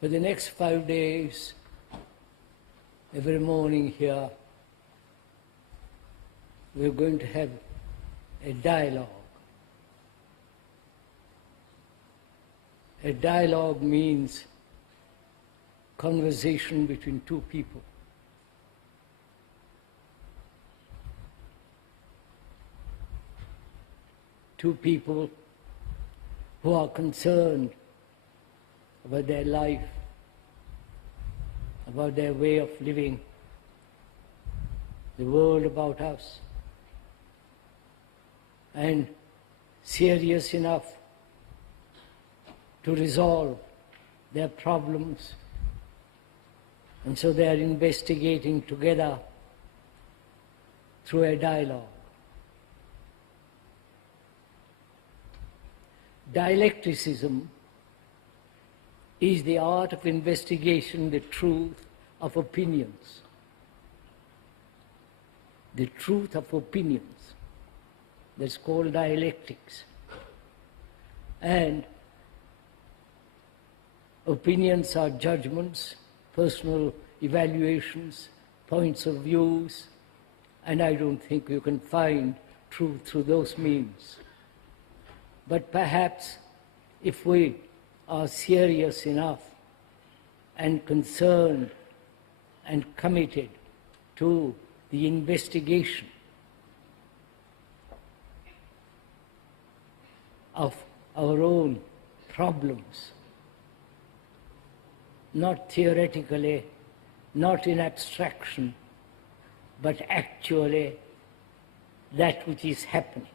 For the next 5 days, every morning here, we're going to have a dialogue. A dialogue means conversation between two people. Two people who are concerned about their life, about their way of living, the world about us, and serious enough to resolve their problems. And so they are investigating together through a dialogue. Dialecticism is the art of investigating the truth of opinions. The truth of opinions. That's called dialectics. And opinions are judgments, personal evaluations, points of views, and I don't think you can find truth through those means. But perhaps if we are serious enough and concerned and committed to the investigation of our own problems, not theoretically, not in abstraction, but actually that which is happening.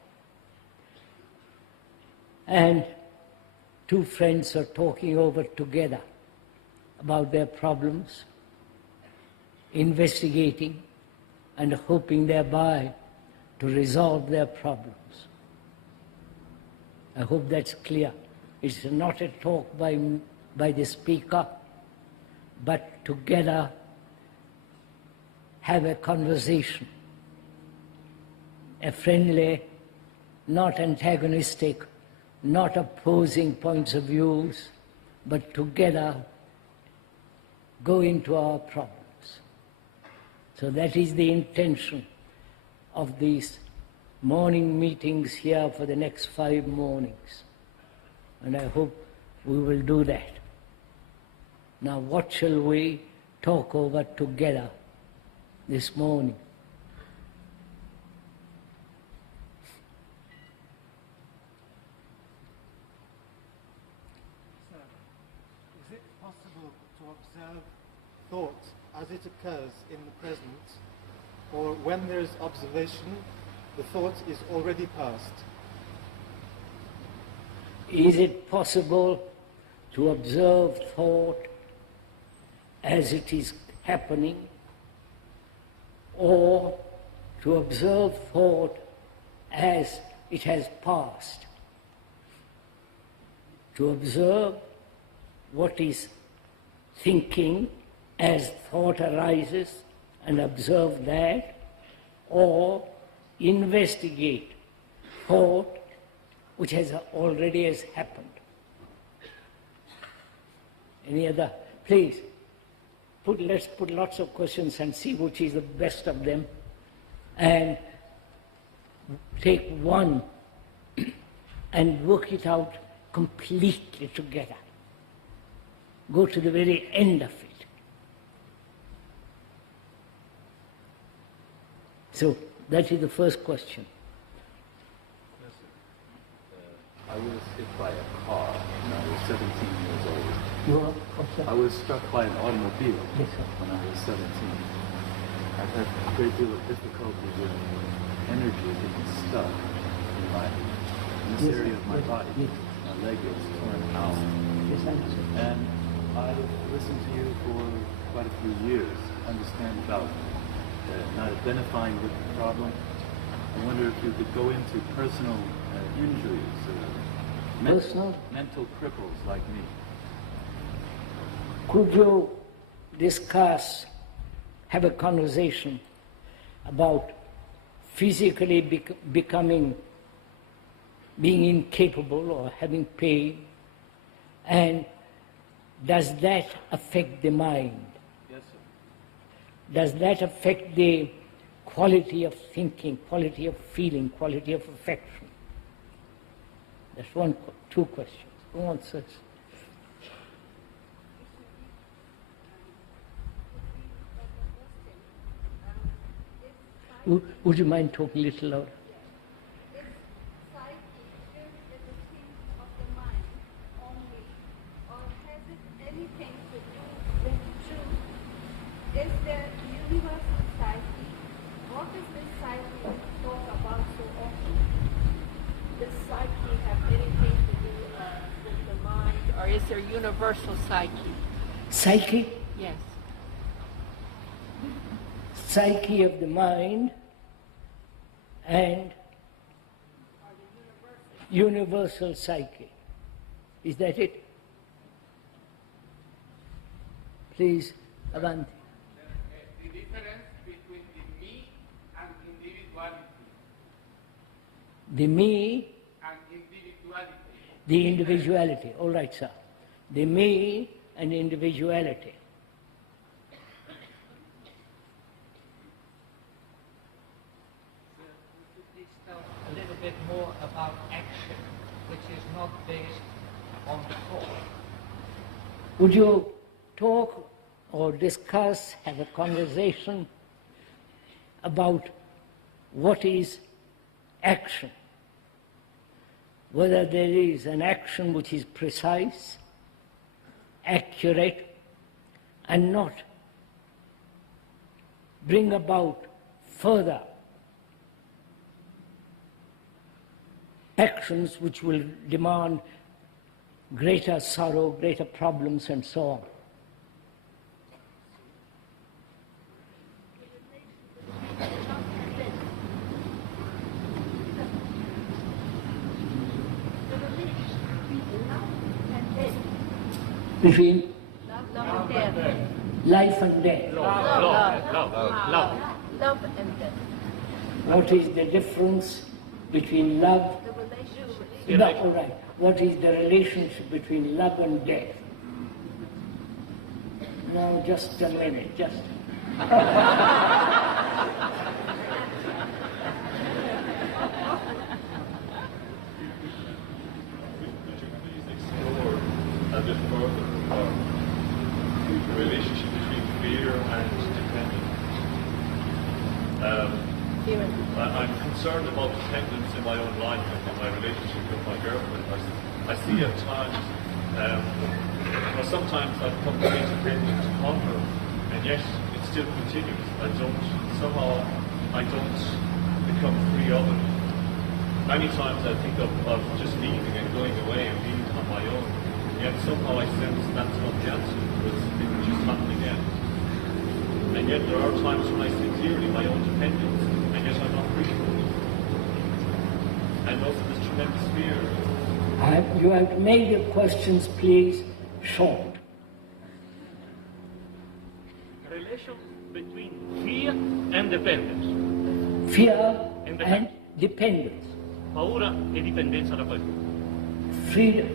And two friends are talking over together about their problems, investigating and hoping thereby to resolve their problems. I hope that's clear. It's not a talk by the speaker, but together have a conversation, a friendly, not antagonistic, not opposing points of views, but together go into our problems. So that is the intention of these morning meetings here for the next 5 mornings. And I hope we will do that. Now what shall we talk over together this morning? Is it possible to observe thought as it occurs in the present, or when there is observation, the thought is already past? Is it possible to observe thought as it is happening, or to observe thought as it has passed? To observe what is thinking as thought arises and observe that, or investigate thought which has already happened. Any other? Please, let's put lots of questions and see which is the best of them, and take one and work it out completely together. Go to the very end of it. So that is the first question. Yes, sir. I was hit by a car when I was 17 years old. You are? I was struck by an automobile Yes, sir. when I was 17. I've had a great deal of difficulty with energy being stuck in this area of my body. Yes. My leg is torn out. Yes, I understand. And I've listened to you for quite a few years, understand about not identifying with the problem. I wonder if you could go into personal injuries, mental cripples like me. Could you discuss, have a conversation about physically being incapable or having pain, and does that affect the mind? Yes, sir. Does that affect the quality of thinking, quality of feeling, quality of affection? That's two questions. Who answers? Would you mind talking a little louder? Is psyche just a thing of the mind only, or has it anything to do with truth? Is there universal psyche? What is this psyche talk about so often? Does psyche have anything to do with the mind, or is there universal psyche? Psyche? Yes. Psyche of the mind and universal psyche. Is that it? Please, Avanti. The difference between the me and individuality. The me, And individuality. the individuality. All right, sir. The me and individuality. Please tell a little bit more about action, which is not based on thought. Would you talk or discuss, have a conversation about what is action? Whether there is an action which is precise, accurate, and not bring about further actions which will demand greater sorrow, greater problems, and so on. Between Love and death. life and death. Love and death. What is the difference between love? The relationship. No, all right. What is the relationship between love and death? No, just a minute, just. Would you please explore a bit further the relationship between fear and dependence? I'm concerned about dependence in my own life and in my relationship with my girlfriend. I see at times, sometimes I've come to be dependent on her, and yet it still continues. Somehow I don't become free of it. Many times I think of just leaving and going away and being on my own, yet somehow I sense that's not the answer, because it will just happen again. And yet there are times when I see clearly my own dependence, and yet I'm not free from it. And also this tremendous fear. You have made your questions, please, short. Relation between fear and dependence. Fear and dependence. Paura e dipendenza da qualcuno. Freedom.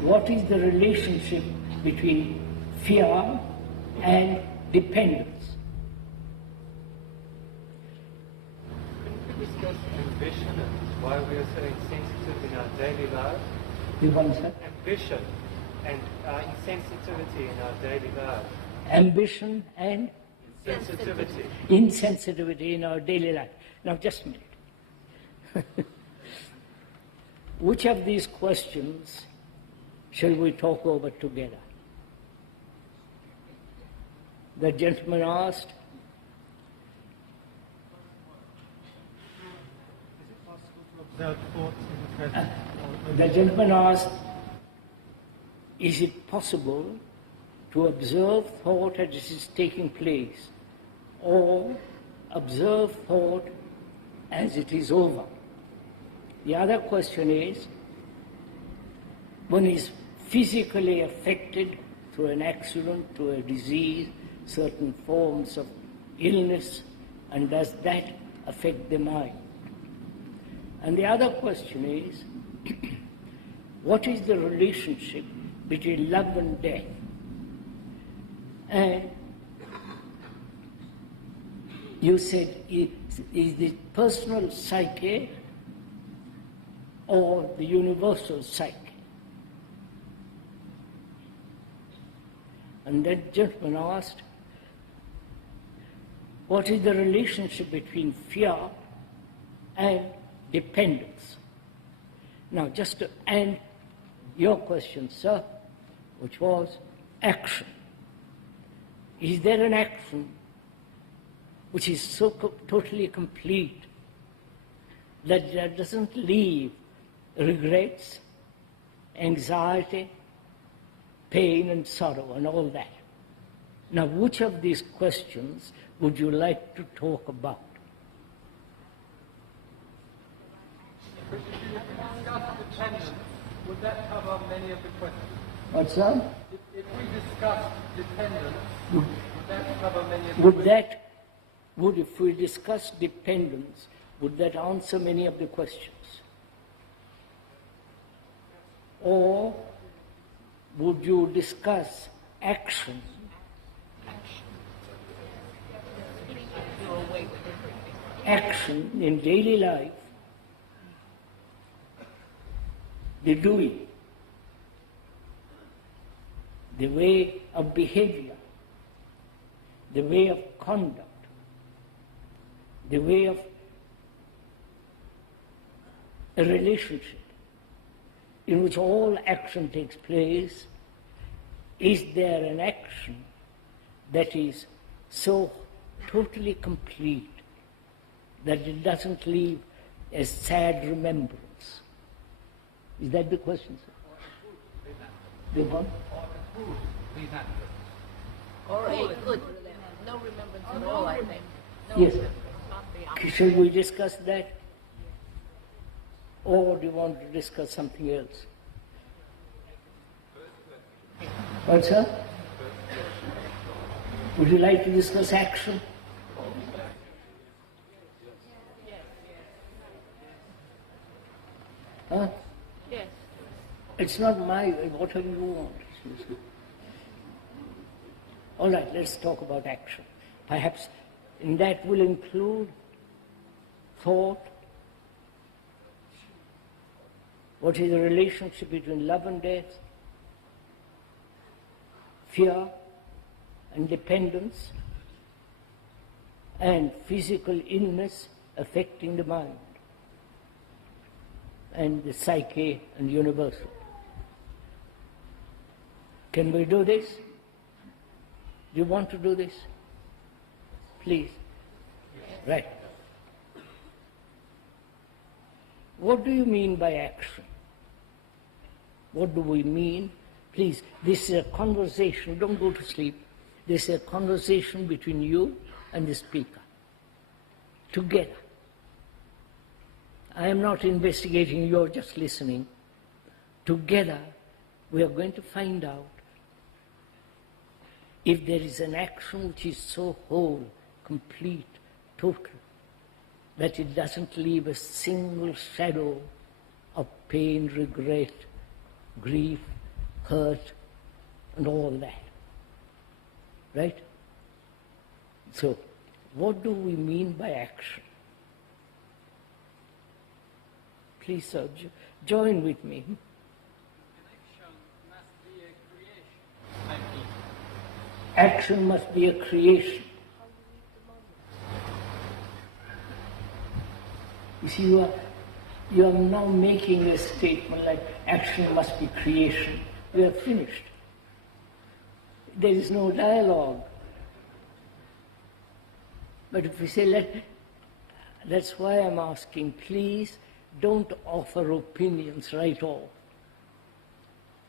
What is the relationship between fear and dependence? Could we discuss ambition and why we are so insensitive in our daily lives? You want to say? Ambition and insensitivity in our daily lives. Ambition and Sensitivity. insensitivity in our daily life. Now, just a minute. Which of these questions shall we talk over together? The gentleman asked, Is it possible to observe thoughts in the present? the gentleman asked, is it possible to observe thought as it is taking place, or observe thought as it is over? The other question is, one is physically affected through an accident, through a disease, certain forms of illness, and does that affect the mind? And the other question is, what is the relationship between love and death? And you said, is the personal psyche or the universal psyche? And that gentleman asked, what is the relationship between fear and dependence? Now, just to end your question, sir, which was action. Is there an action which is so totally complete that doesn't leave regrets, anxiety, pain and sorrow and all that? Now, which of these questions would you like to talk about? If you discuss dependence, would that cover many of the questions? What's that? If we discuss dependence, would that cover many of the questions? If we discuss dependence, would that answer many of the questions? Or would you discuss action? Action in daily life, the doing, the way of behavior, the way of conduct, the way of a relationship in which all action takes place. Is there an action that is so totally complete that it doesn't leave a sad remembrance? Is that the question, sir? The one? Or a good, no remembrance at all, I think. No Yes. remembrance, not the opposite. Shall we discuss that? Or do you want to discuss something else? What, sir? Would you like to discuss action? Huh? Yes. It's not my way, whatever you want. All right, let's talk about action. Perhaps in that will include thought. What is the relationship between love and death? Fear and dependence, and physical illness affecting the mind, and the psyche and universal. Can we do this? Do you want to do this? Please. Right. What do you mean by action? What do we mean? Please, this is a conversation. Don't go to sleep. This is a conversation between you and the speaker. Together. I am not investigating, you're just listening. Together, we are going to find out if there is an action which is so whole, complete, total, that it doesn't leave a single shadow of pain, regret, grief, hurt, and all that. Right? So, what do we mean by action? Please, sir, join with me. Action must be a creation. You see, you are now making a statement like action must be creation. We are finished. There is no dialogue. But if we say, that's why I'm asking, please don't offer opinions right off.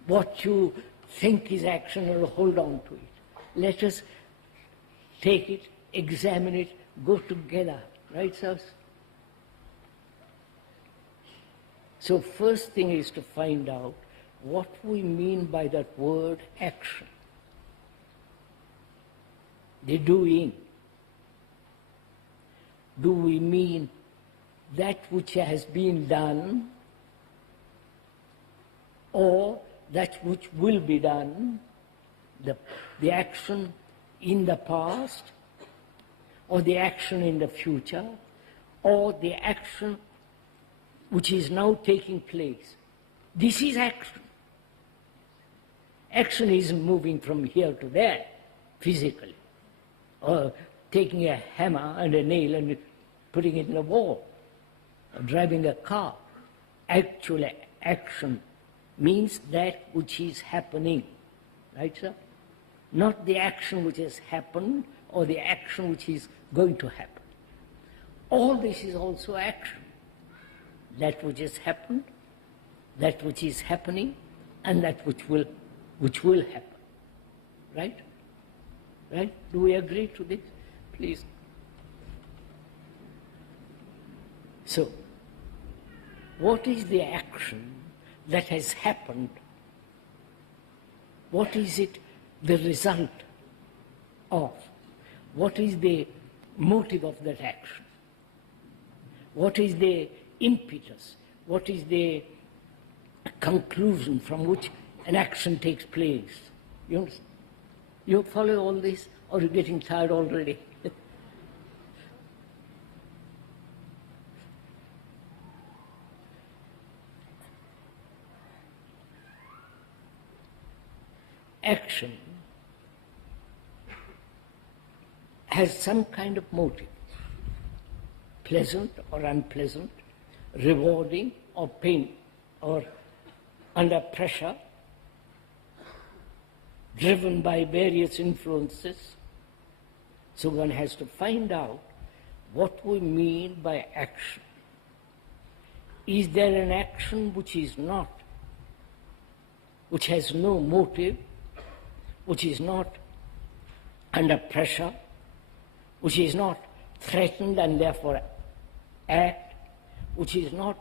What you think is action, or hold on to it. Let us take it, examine it, go together. Right, sirs? So first thing is to find out what we mean by that word action. The doing. Do we mean that which has been done, or that which will be done, the action in the past, or the action in the future, or the action which is now taking place. This is action. Action isn't moving from here to there, physically, or taking a hammer and a nail and putting it in a wall, or driving a car. Actual action means that which is happening, right, sir? Not the action which has happened or the action which is going to happen. All this is also action. That which has happened, that which is happening, and that which will happen. Right? Right? Do we agree to this? Please. So, what is the action that has happened? What is it the result of? What is the motive of that action? What is the impetus? What is the conclusion from which an action takes place? You understand? You follow all this, or are you getting tired already? Action has some kind of motive, pleasant or unpleasant, rewarding or pain, or under pressure, driven by various influences. So one has to find out what we mean by action. Is there an action which is not, which has no motive, which is not under pressure, which is not threatened and therefore act, which is not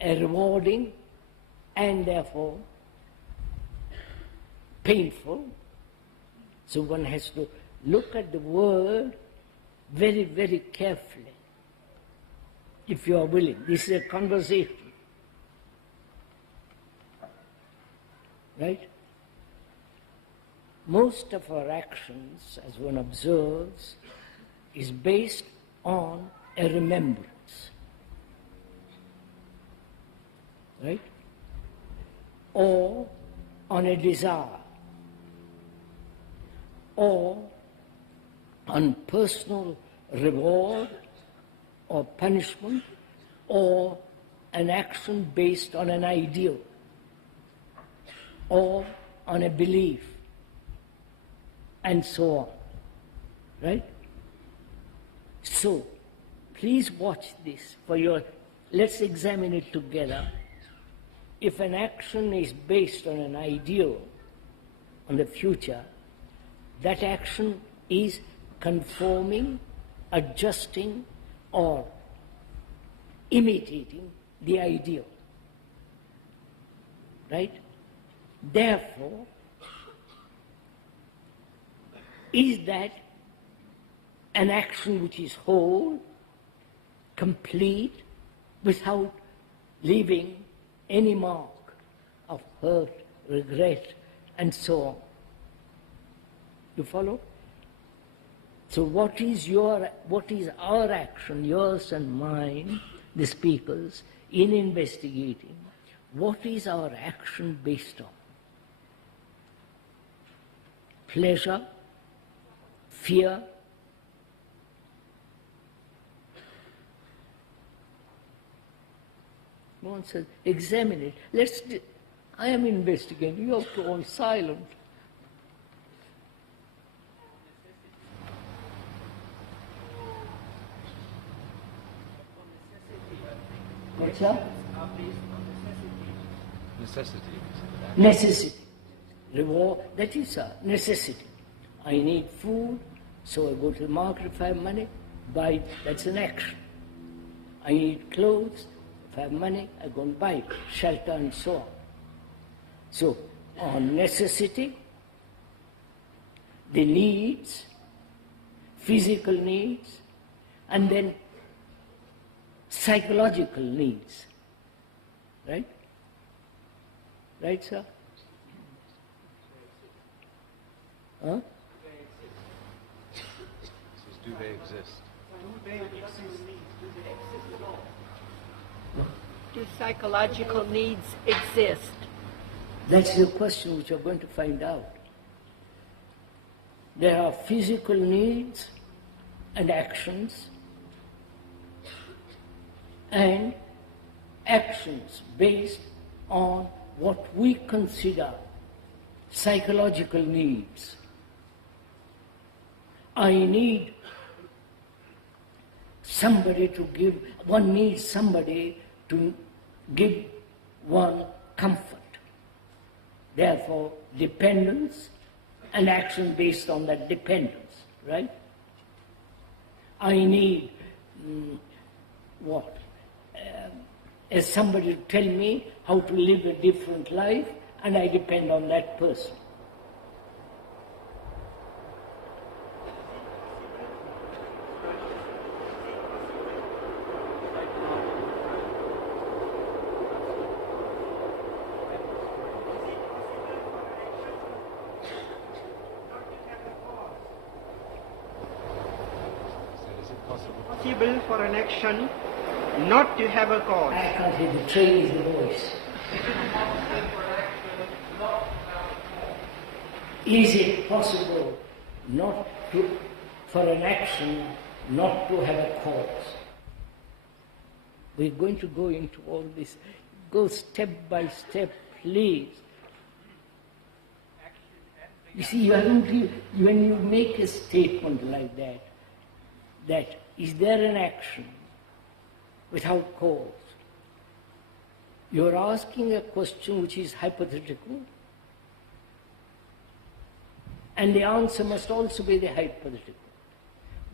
a rewarding and therefore painful? So one has to look at the word very, very carefully, if you are willing. This is a conversation. Right? Most of our actions, as one observes, is based on a remembrance. Right? Or on a desire. Or on personal reward or punishment, or an action based on an ideal, or on a belief, and so on. Right? So, please watch this for your, let's examine it together. If an action is based on an ideal, on the future, that action is conforming, adjusting, or imitating the ideal. Right? Therefore, is that an action which is whole, complete, without leaving any mark of hurt, regret, and so on? You follow? So what is our action, yours and mine, the speakers, in investigating? What is our action based on? Pleasure, fear, one says, examine it. I am investigating, you have to all silent. What's that? Necessity. Necessity. Reward, that is a necessity. I need food, so I go to the market if I have money, buy it, that's an action. I need clothes, if I have money, I go and buy it, shelter and so on. So, on necessity, the needs, physical needs, and then psychological needs. Right? Right, sir? Huh? do they exist? Do psychological needs exist? That's the question which you're going to find out. There are physical needs and actions, and actions based on what we consider psychological needs. I need somebody to give, one needs somebody to give one comfort. Therefore, dependence and action based on that dependence, right? I need as somebody to tell me how to live a different life, and I depend on that person. Possible for an action not to have a cause. I can't hear the train is the voice. Is it possible for an action not to have a cause? We're going to go into all this. Go step by step, please. You see, when you make a statement like that is there an action without cause? You're asking a question which is hypothetical, and the answer must also be the hypothetical.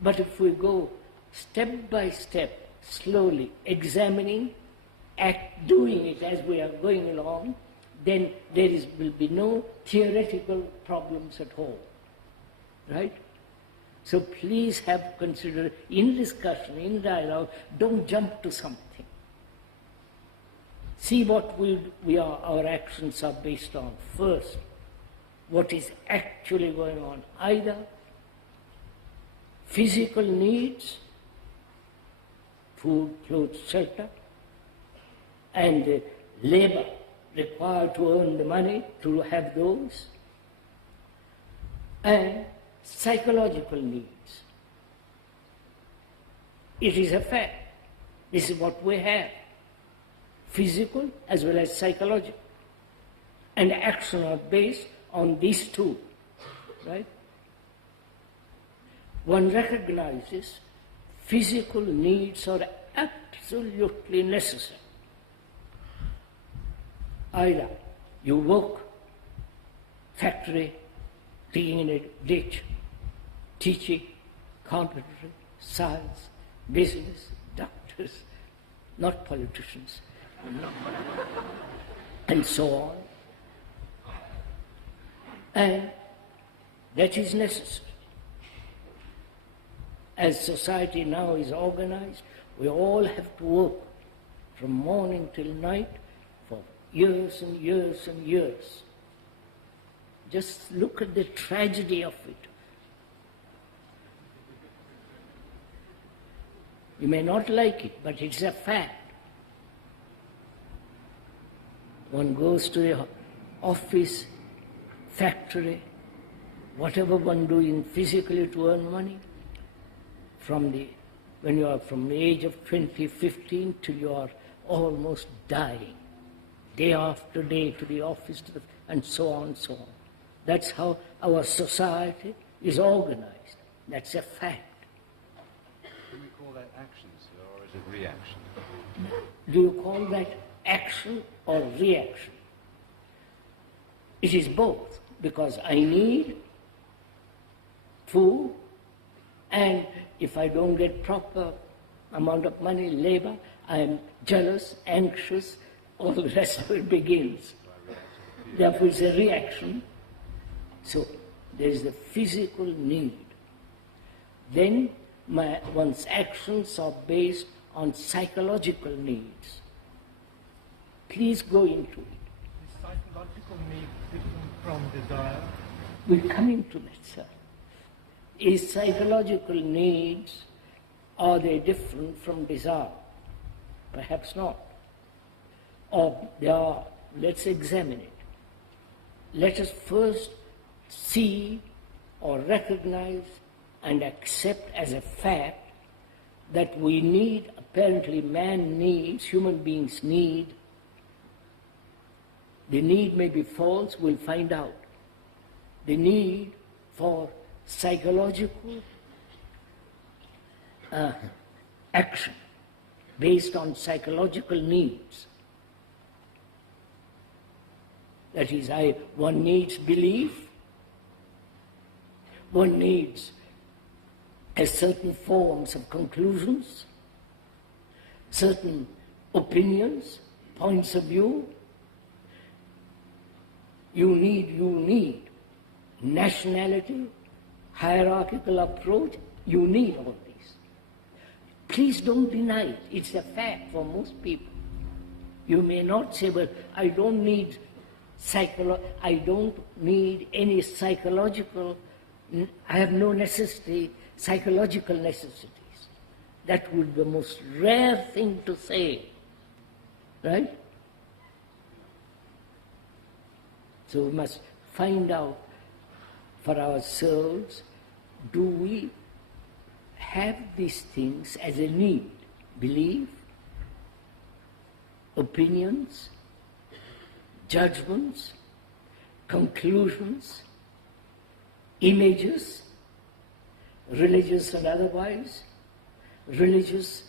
But if we go step by step, slowly examining, doing it as we are going along, then there will be no theoretical problems at all, right? So please have considered, in discussion, in dialogue, don't jump to something. See what our actions are based on first, what is actually going on, either physical needs, food, clothes, shelter, and labor required to earn the money to have those, and psychological needs. It is a fact. This is what we have. Physical as well as psychological. And action are based on these two, right? One recognizes physical needs are absolutely necessary. Either you work, factory, digging in a ditch, teaching, carpentry, science, business, doctors, not politicians, and so on. And that is necessary. As society now is organized, we all have to work from morning till night for years and years and years. Just look at the tragedy of it. You may not like it, but it's a fact. One goes to the office, factory, whatever one doing physically to earn money, when you are from the age of 20, 15 till you are almost dying, day after day to the office, and so on and so on. That's how our society is organized. That's a fact. Can we call that action, sir, or is it reaction? Do you call that action or reaction? It is both, because I need food, and if I don't get proper amount of money, labor, I am jealous, anxious, all the rest of it begins. Therefore it's a reaction. So there is the physical need. Then one's actions are based on psychological needs. Please go into it. Is psychological need different from desire? We're coming to that, sir. Is psychological needs, are they different from desire? Perhaps not. Or they are. Let's examine it. Let us first see or recognize and accept as a fact that we need, apparently man needs, human beings need. The need may be false, we'll find out. The need for psychological action based on psychological needs. That is, one needs belief, one needs a certain forms of conclusions, certain opinions, points of view. You need nationality, hierarchical approach, you need all these. Please don't deny it. It's a fact for most people. You may not say, well, I don't need any psychological, I have no necessity, psychological necessities. That would be the most rare thing to say, right? So we must find out for ourselves, do we have these things as a need? Belief, opinions, judgments, conclusions, images, religious and otherwise, religious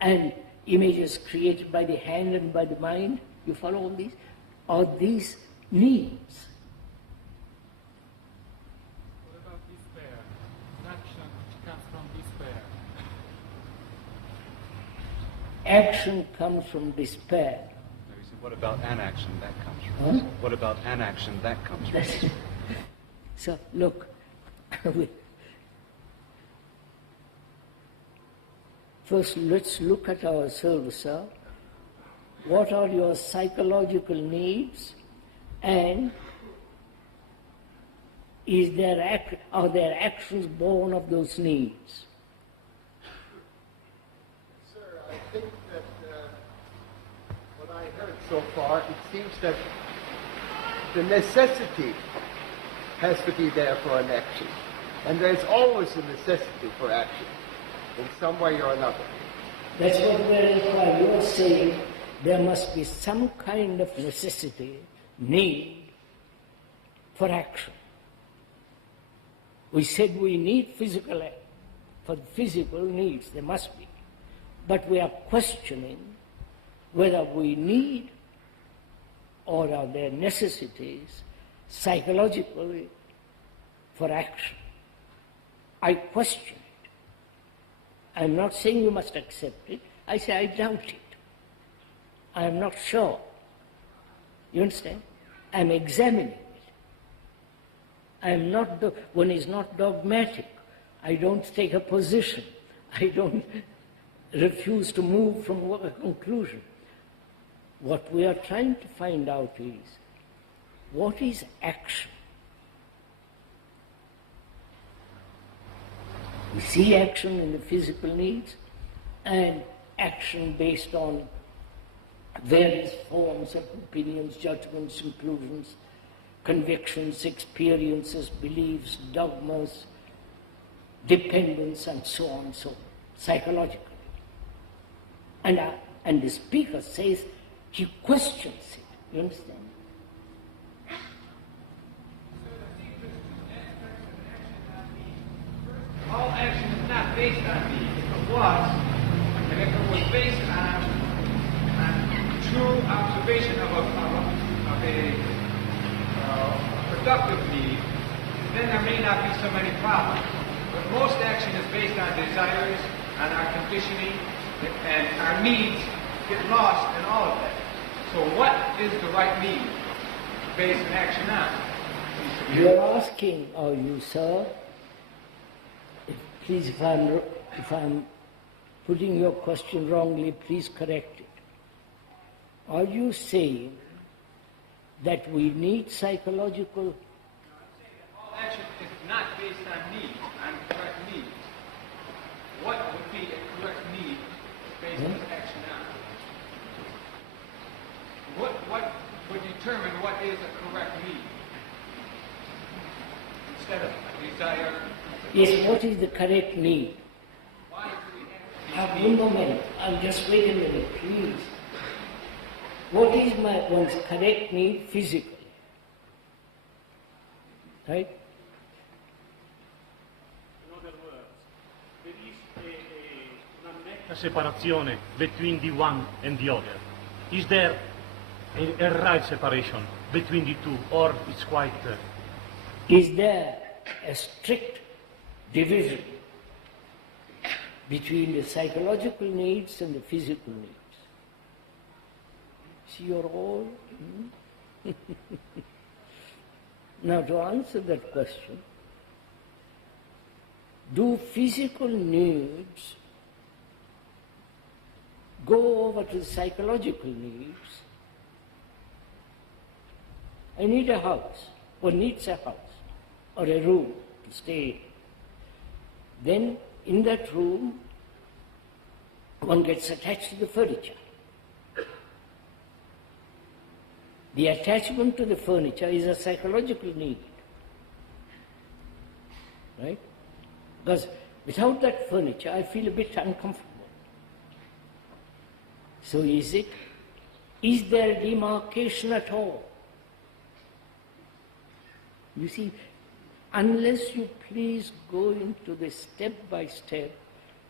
and images created by the hand and by the mind. You follow all these? Are these needs? What about despair? Action which comes from despair. Action comes from despair. What about anaction? That comes from. Huh? What about anaction? That comes from. So, look, first let's look at ourselves, sir. What are your psychological needs, and are there actions born of those needs? Sir, I think that what I heard so far, it seems that the necessity has to be there for an action. And there's always a necessity for action, in some way or another. That's what you're saying. There must be some kind of necessity, need for action. We said we need physical act. For physical needs, there must be. But we are questioning whether we need or are there necessities psychologically for action. I question it. I'm not saying you must accept it. I say I doubt it. I am not sure. You understand? I'm examining it. One is not dogmatic. I don't take a position. I don't refuse to move from a conclusion. What we are trying to find out is, what is action? We see action in the physical needs and action based on various forms of opinions, judgments, conclusions, convictions, experiences, beliefs, dogmas, dependence, and so on and so on, psychologically. And the speaker says he questions it. You understand? All action is not based on needs. If it was, and if it was based on true observation of a productive need, then there may not be so many problems. But most action is based on desires, on our conditioning, and our needs get lost in all of that. So what is the right need to base an action on? You're asking, are you, sir? Please, if I'm putting your question wrongly, please correct it. Are you saying that we need psychological? All action is not based on need, on Yes, what is the correct need? One moment, I'll just wait a minute, please. What is one's correct need physically? Right? In other words, there is una netta separazione between the one and the other. Is there a right separation between the two, or it's quite... Is there a strict division between the psychological needs and the physical needs? See, you're all... Now, to answer that question, do physical needs go over to the psychological needs? I need a house. One needs a house or a room to stay in. Then, in that room, one gets attached to the furniture. The attachment to the furniture is a psychological need. Right? Because without that furniture, I feel a bit uncomfortable. So is there a demarcation at all? You see, unless you please go into this step by step,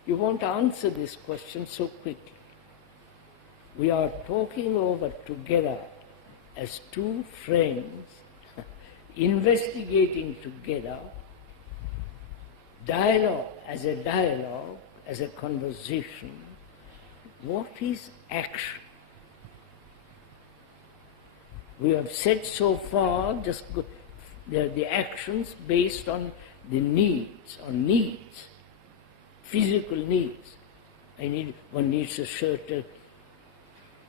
you won't answer this question so quickly. We are talking over together as two friends, investigating together, dialogue, as a conversation. What is action? We have said so far, the actions based on the needs, physical needs. One needs a shirt, a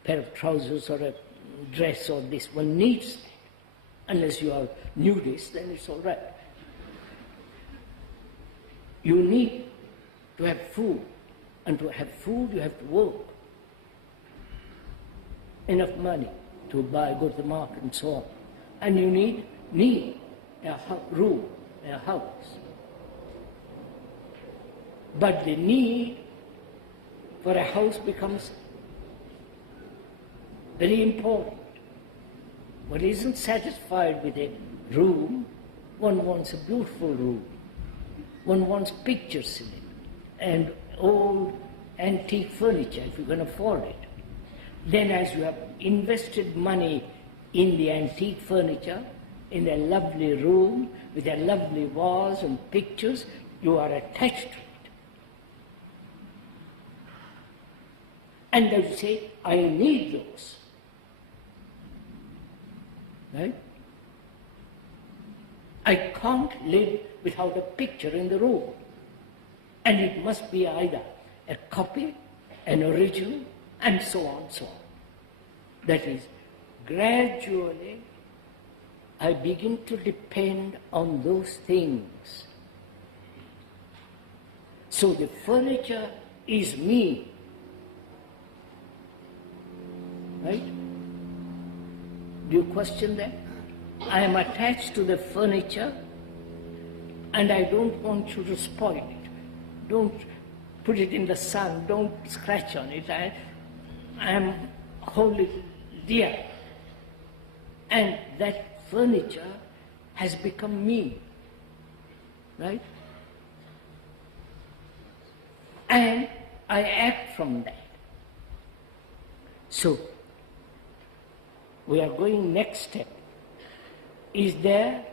pair of trousers, or a dress, or this. One needs it. Unless you are nudist, then it's all right. You need to have food, and to have food you have to work. Enough money to go to the market and so on. And you need a room, a house. But the need for a house becomes very important. One isn't satisfied with a room, one wants a beautiful room. One wants pictures in it, and old antique furniture, if you can afford it. Then as you have invested money in the antique furniture, in a lovely room, with a lovely vase and pictures, you are attached to it. And then you say, I need those. Right? I can't live without a picture in the room. And it must be either a copy, an original, and so on, so on. That is, gradually, I begin to depend on those things. So the furniture is me. Right? Do you question that? I am attached to the furniture, and I don't want you to spoil it. Don't put it in the sun, don't scratch on it. I am wholly dear. And that furniture has become me. Right? And I act from that. So, we are going next step. Is there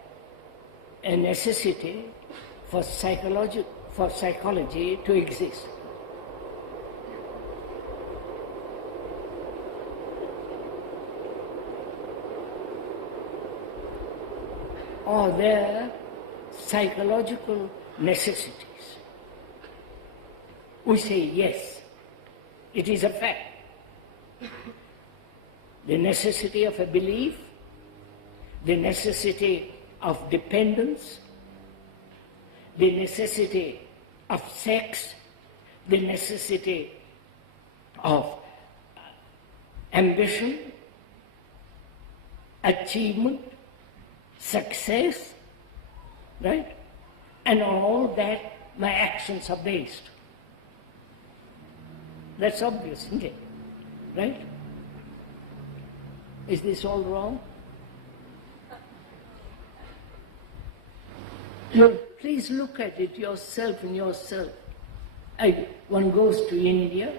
a necessity for psychology to exist? Are there psychological necessities? We say yes, it is a fact. The necessity of a belief, the necessity of dependence, the necessity of sex, the necessity of ambition, achievement, success, right? And on all that, my actions are based. That's obvious, isn't it? Right? Is this all wrong? No, please look at it yourself in yourself. One goes to India,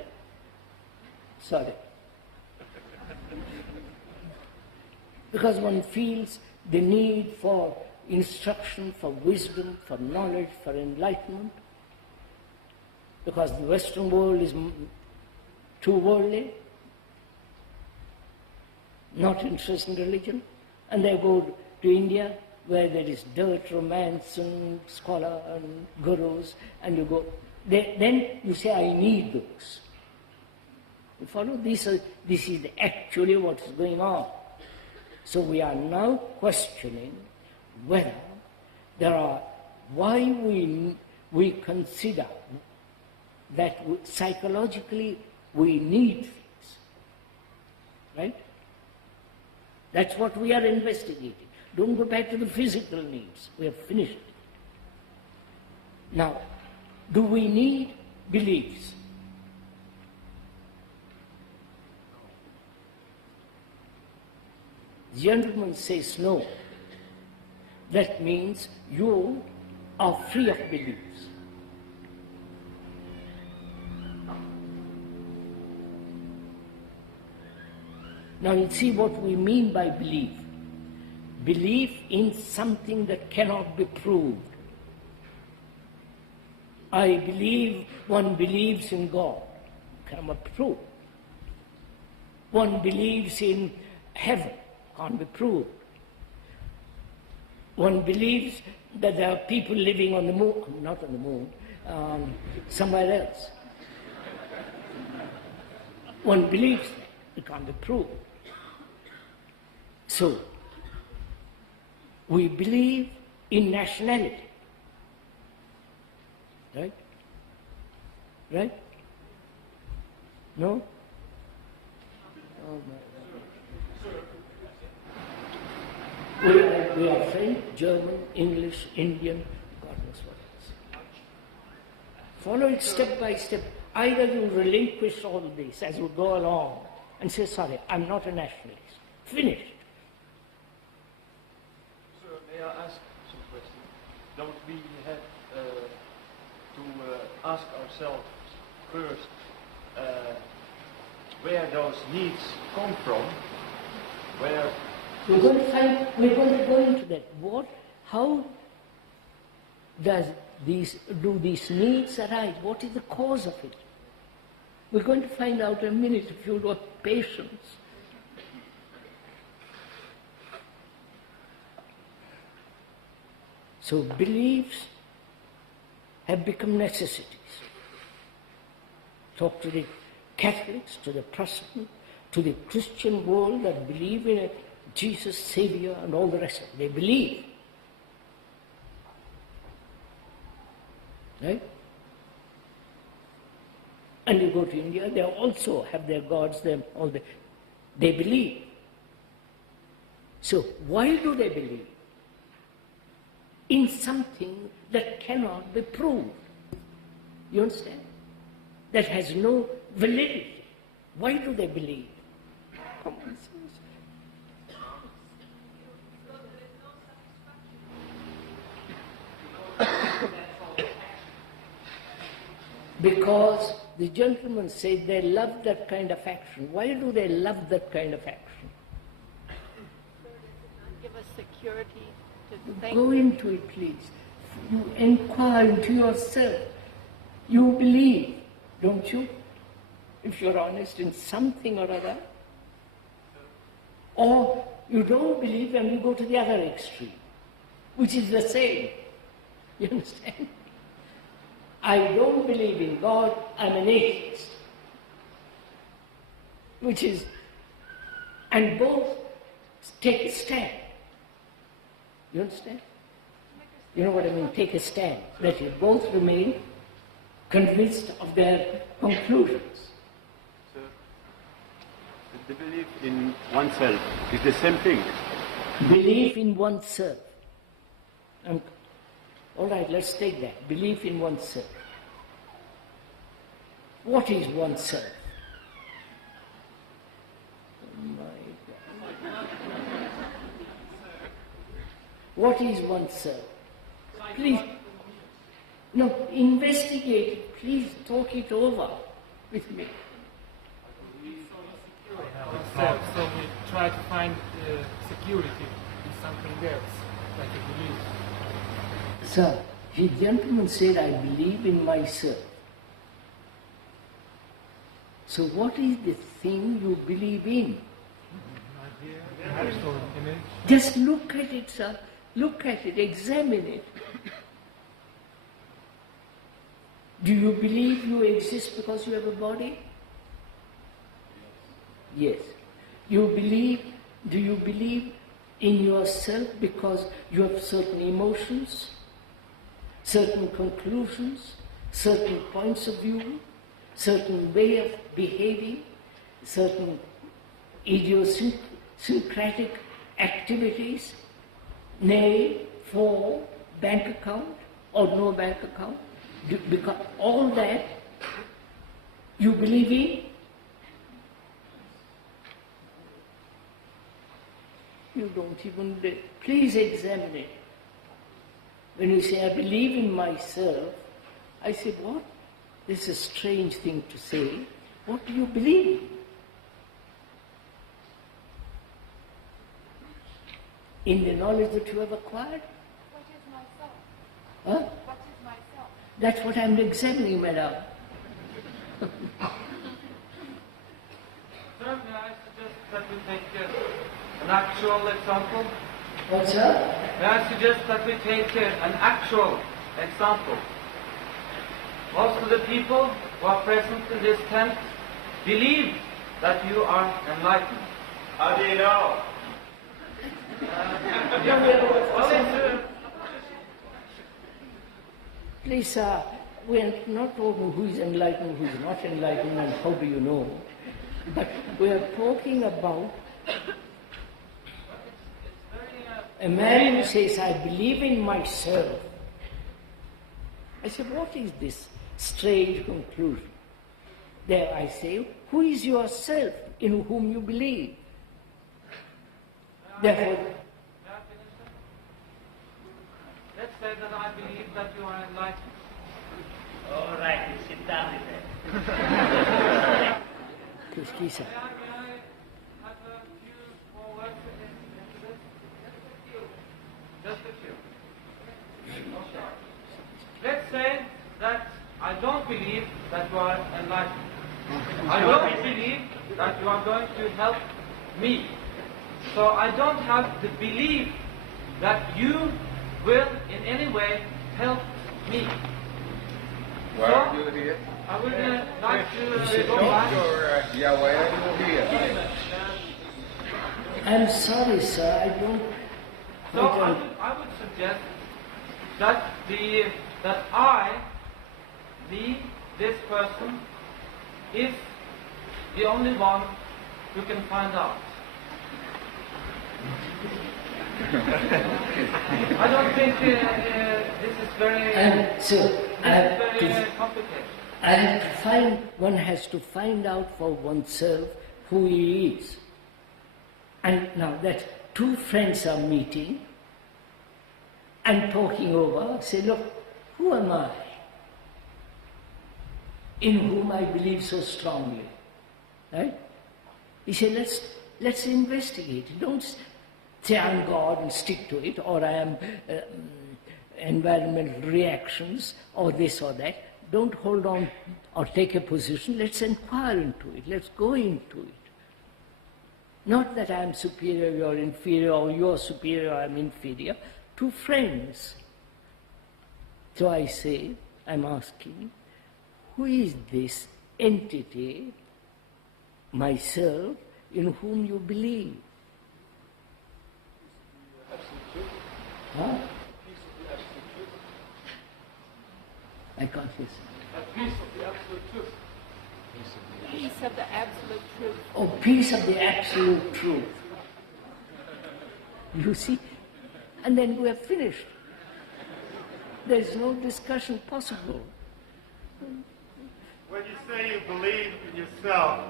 because one feels the need for instruction, for wisdom, for knowledge, for enlightenment, because the Western world is too worldly, not interested in religion, and they go to India where there is dirt, romance, and scholar and gurus, and you go. Then you say, I need books. You follow? This is actually what is going on. So we are now questioning whether why we consider that psychologically we need things. Right? That's what we are investigating. Don't go back to the physical needs. We have finished it. Now, do we need beliefs? The gentleman says no. That means you are free of beliefs. Now you see what we mean by belief. Belief in something that cannot be proved. I believe one believes in God. Cannot be proved. One believes in heaven. Can't be proved. One believes that there are people living on the moon, not on the moon, somewhere else. One believes that. It can't be proved. So, we believe in nationality. Right? Right? No? Oh, no. We are French, German, English, Indian, God knows what else. Follow it step by step. Either you relinquish all this as you go along and say, sorry, I'm not a nationalist. Finished. Sir, may I ask some questions? Don't we have to ask ourselves first where those needs come from? Where we're going to go into that. How do these needs arise? What is the cause of it? We're going to find out in a minute if you have patience. So beliefs have become necessities. Talk to the Catholics, to the Protestants, to the Christian world that believe in Jesus, Savior, and all the rest of it. They believe. Right? And you go to India, they also have their gods, they believe. So why do they believe? In something that cannot be proved. You understand? That has no validity. Why do they believe? Come on. Because the gentleman said they love that kind of action. Why do they love that kind of action? Give us security to think. Go into it, please. You inquire into yourself. You believe, don't you? If you're honest in something or other. Or you don't believe and you go to the other extreme, which is the same. You understand? I don't believe in God, I'm an atheist. Which is, and both take a stand. You understand? You know what I mean? Take a stand. That you both remain convinced of their conclusions. So, the belief in oneself is the same thing. Belief in oneself. All right, let's take that. Belief in oneself. What is oneself? Oh my God. What is oneself? Please, no, investigate it. Please talk it over with me. So we try to find security in something else, like a belief. Sir, the gentleman said, I believe in myself. So what is the thing you believe in? Actual image. Just look at it, sir. Look at it, examine it. Do you believe you exist because you have a body? Yes. Do you believe in yourself because you have certain emotions, certain conclusions, certain points of view, certain way of behaving, certain idiosyncratic activities, nay, for bank account or no bank account? Because all that you believe in? You don't even, please examine it. When you say, I believe in myself, I say, what? This is a strange thing to say. What do you believe in? In the knowledge that you have acquired? What is myself? Huh? What is myself? That's what I'm examining, madam. Sir, may I suggest that we take an actual example? What's that? May I suggest that we take an actual example? Most of the people who are present in this tent believe that you are enlightened. How do you know? Please, sir, we're not talking who is enlightened, who is not enlightened, and how do you know. But we are talking about a man who says, I believe in myself. I said, what is this strange conclusion? There I say, who is yourself in whom you believe? Therefore, let's say that I believe that you are enlightened. all right, you sit down there. Please, sir. May I have a few more words into this? Just a few. Okay. Let's say that I don't believe that you are enlightened. I don't believe that you are going to help me. So I don't have the belief that you will in any way help me. Why are you here? I would like to go back. Yeah, why are you here? I'm sorry, sir, I don't... So I would suggest that this person, is the only one who can find out. I don't think this is very complicated. One has to find out for oneself who he is. And now that two friends are meeting and talking over, say, look, who am I in whom I believe so strongly? Right? He said, let's investigate it. Don't say I'm God and stick to it, or I am environmental reactions, or this or that. Don't hold on or take a position. Let's inquire into it. Let's go into it. Not that I'm superior, you're inferior, or you're superior, I'm inferior. Two friends. So I say, I'm asking, who is this entity, myself, in whom you believe? Huh? I can't listen. A piece of the absolute truth. Peace of the absolute truth. Oh, peace of the absolute truth. You see? And then we are finished. There is no discussion possible. When you say you believe in yourself,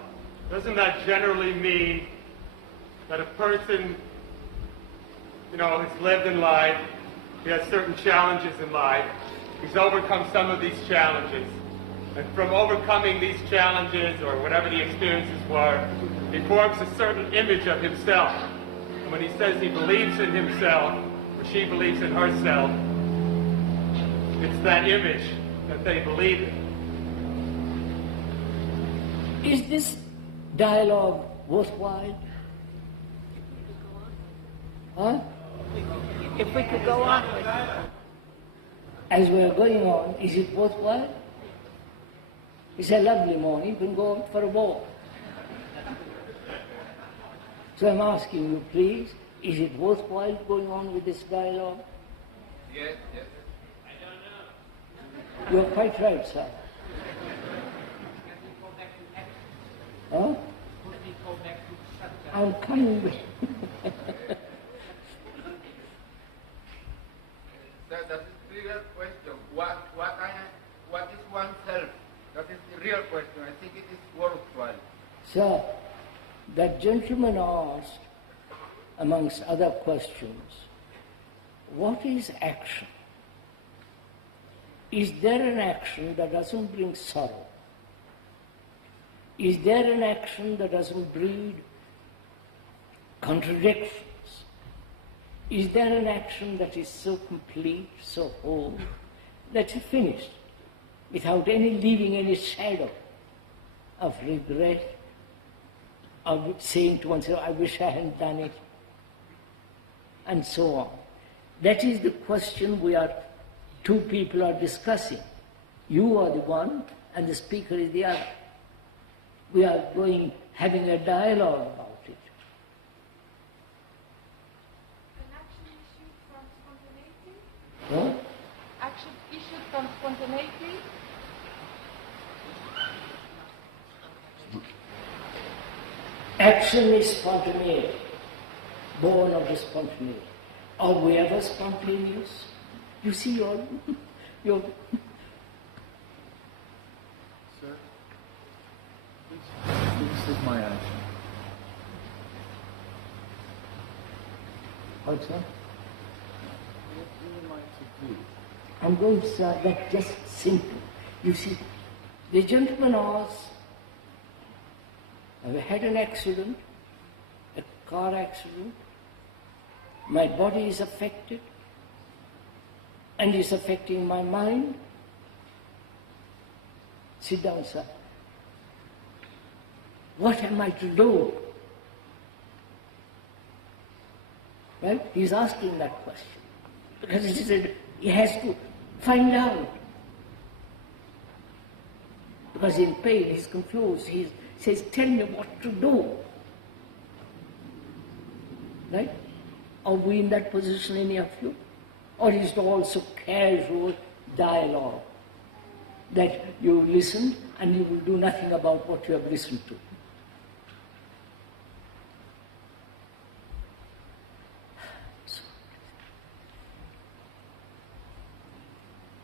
doesn't that generally mean that a person, has lived in life, he has certain challenges in life, he's overcome some of these challenges, and from overcoming these challenges, or whatever the experiences were, he forms a certain image of himself. And when he says he believes in himself, or she believes in herself, it's that image that they believe in. Is this dialogue worthwhile? Huh? If we could go on with it. As we are going on, is it worthwhile? It's a lovely morning, you can go out for a walk. So I'm asking you, please, is it worthwhile going on with this dialogue? Yes. You're quite right, sir. Huh? I'm coming with That is the real question. What is oneself? That is the real question. I think it is worthwhile. Sir, that gentleman asked, amongst other questions, what is action? Is there an action that doesn't bring sorrow? Is there an action that doesn't breed contradictions? Is there an action that is so complete, so whole, that is finished, without leaving any shadow of regret, of saying to oneself, I wish I hadn't done it, and so on? That is the question two people are discussing. You are the one, and the speaker is the other. We are having a dialogue about it. An action issued from spontaneity? What? Action issued from spontaneity? Action is spontaneity, born of the spontaneity. Are we ever spontaneous? You see, you're Sir, this is my action. What's that? What do you like to do? I'm going to start that just simple. You see, the gentleman asked, I've had an accident, a car accident, my body is affected, and it's affecting my mind. Sit down, sir. What am I to do? Right? He's asking that question. Because he has to find out. Because in pain, he's confused. He says, tell me what to do. Right? Are we in that position, any of you? Or is it also casual dialogue that you listen and you will do nothing about what you have listened to?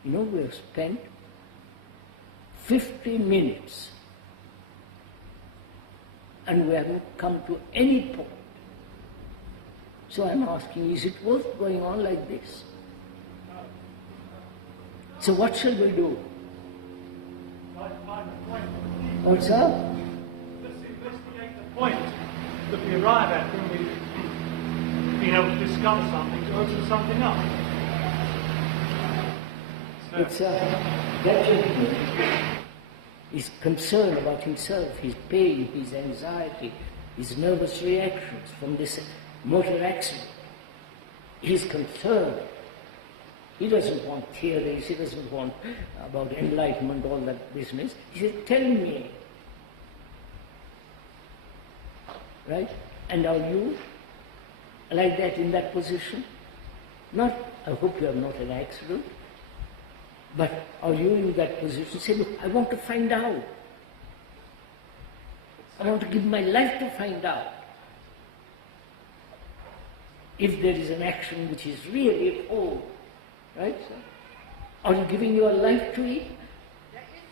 We have spent 50 minutes and we haven't come to any point. So I'm asking, is it worth going on like this? So what shall we do? What's up? Let's investigate the point that we arrive at when we've been able to discover something to open something up. It's that gentleman is concerned about himself, his pain, his anxiety, his nervous reactions from this motor accident. He's concerned. He doesn't want theories, he doesn't want about enlightenment, all that business. He says, tell me. Right? And are you like that in that position? Not, I hope you are not an accident, but are you in that position? Say, look, I want to find out. I want to give my life to find out. If there is an action which is really whole, right, sir? Are you giving your life to it?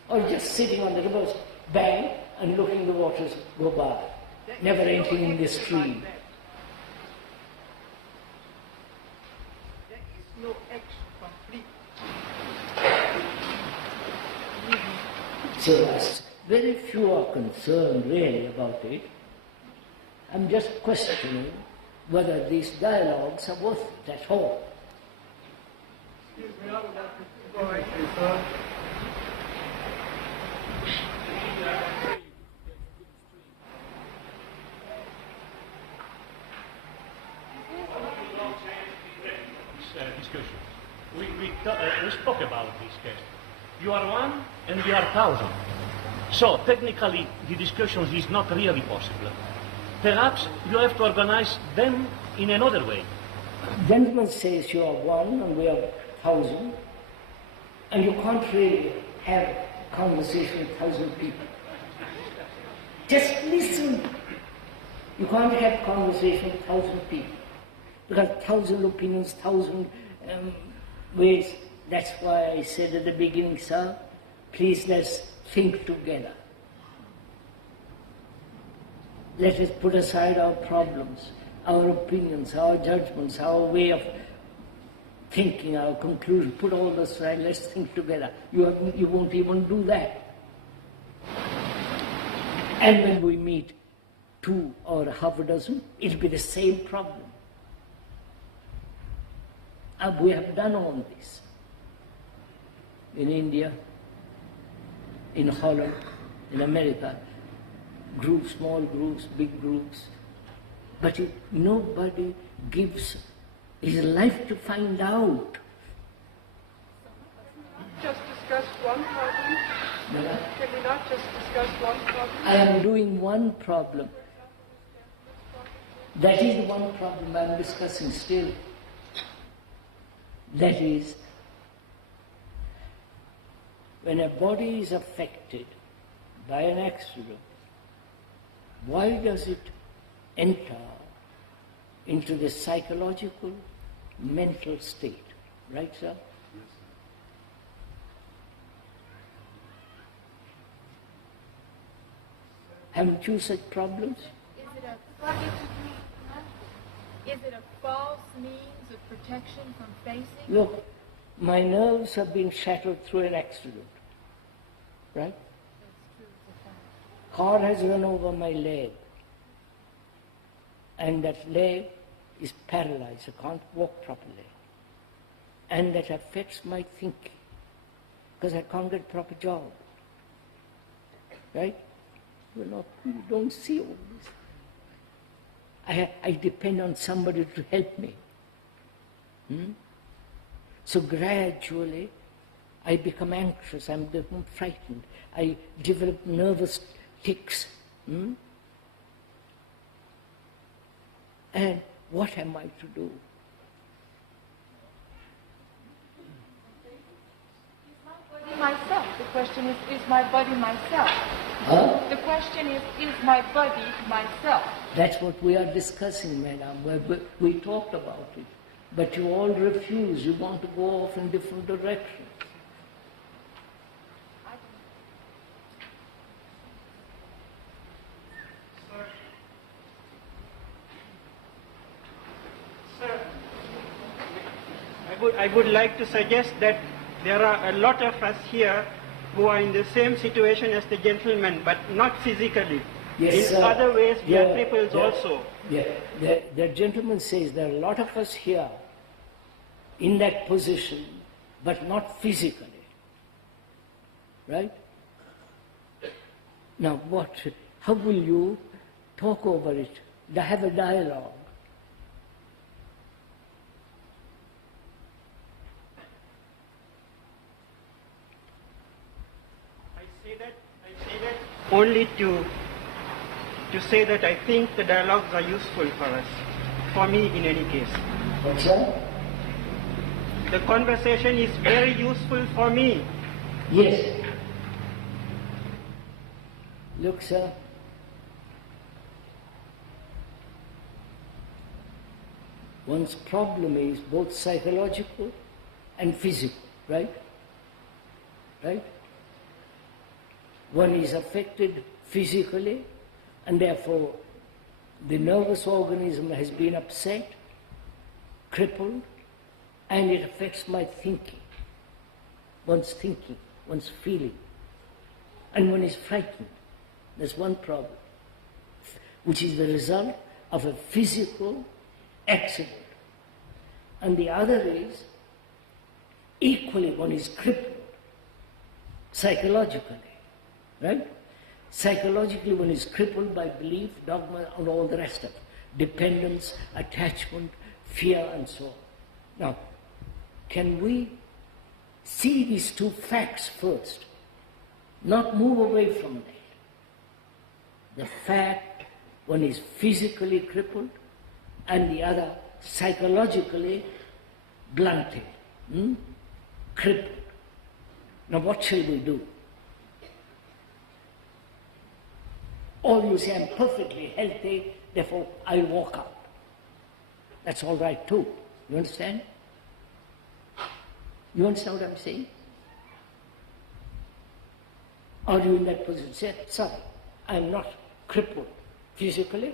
Or just sitting on the river's bank and looking the waters go by, never entering in the stream? There is no action complete. So as very few are concerned really about it. I'm just questioning whether these dialogues are worth it at all. Excuse me, I would like to go actually, sir. Discussion. We spoke about this case. You are one and we are 1,000. So technically the discussion is not really possible. Perhaps you have to organize them in another way. Gentleman says you are one and we are 1,000, and you can't really have a conversation with 1,000 people. Just listen. You can't have conversation with 1,000 people. Because 1,000 opinions, 1,000 ways. That's why I said at the beginning, sir, please let's think together. Let us put aside our problems, our opinions, our judgments, our way of thinking, our conclusion. Put all this aside, let's think together. You won't even do that. And when we meet 2 or half a dozen, it'll be the same problem. We have done all this. In India, in Holland, in America, groups, small groups, big groups. But nobody gives his life to find out. Just discuss one problem? Can we not just discuss one problem? I am doing one problem. That is the one problem I am discussing still. That is, when a body is affected by an accident, why does it enter into the psychological, mental state? Right, sir? Yes. Haven't you such problems? Is it a false means of protection from facing? Look, my nerves have been shattered through an accident. Right? That's true, it's a fact. Car has run over my leg. And that leg is paralyzed. I can't walk properly. And that affects my thinking. Because I can't get a proper job. Right? You don't see all this. I depend on somebody to help me. So gradually, I become anxious, I'm frightened. I develop nervous tics. And what am I to do? Myself. The question is my body myself? Huh? The question is my body myself? That's what we are discussing, madam. We talked about it. But you all refuse. You want to go off in different directions. I would like to suggest that there are a lot of us here who are in the same situation as the gentleman, but not physically. Yes, in other ways, we are cripples also. Yeah, the gentleman says there are a lot of us here in that position, but not physically. Right? Now how will you talk over it? Have a dialogue. I say that only to say that I think the dialogues are useful for us, for me in any case. What's that? The conversation is very useful for me. Yes. Look, sir, one's problem is both psychological and physical, right? right? One is affected physically, and therefore the nervous organism has been upset, crippled, and it affects my thinking, one's feeling. And one is frightened. There's one problem, which is the result of a physical accident. And the other is, equally one is crippled, psychologically, right? Psychologically one is crippled by belief, dogma, and all the rest of it. Dependence, attachment, fear, and so on. Now, can we see these two facts first? Not move away from that. The fact one is physically crippled and the other psychologically blunted, crippled. Now what shall we do? Or you say, I'm perfectly healthy, therefore I'll walk out. That's all right too. You understand? You understand what I'm saying? Are you in that position? Say, sorry, I'm not crippled physically,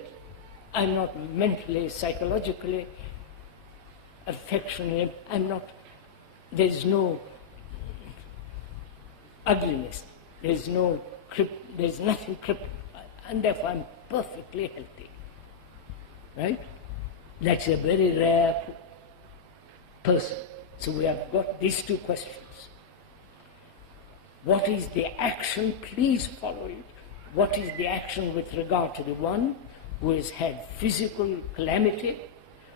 I'm not mentally, psychologically, affectionately, there's no ugliness, there's nothing crippled, and therefore I'm perfectly healthy. Right? That's a very rare person. So we have got these two questions. What is the action? Please follow it. What is the action with regard to the one who has had physical calamity,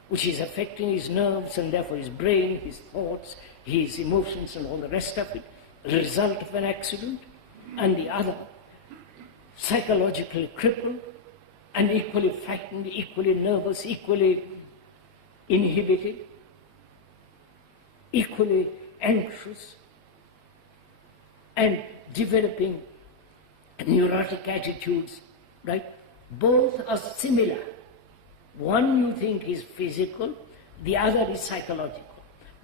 which is affecting his nerves and therefore his brain, his thoughts, his emotions and all the rest of it, a result of an accident, and the other, psychologically crippled and equally frightened, equally nervous, equally inhibited, equally anxious, and developing neurotic attitudes, right? Both are similar. One you think is physical, the other is psychological.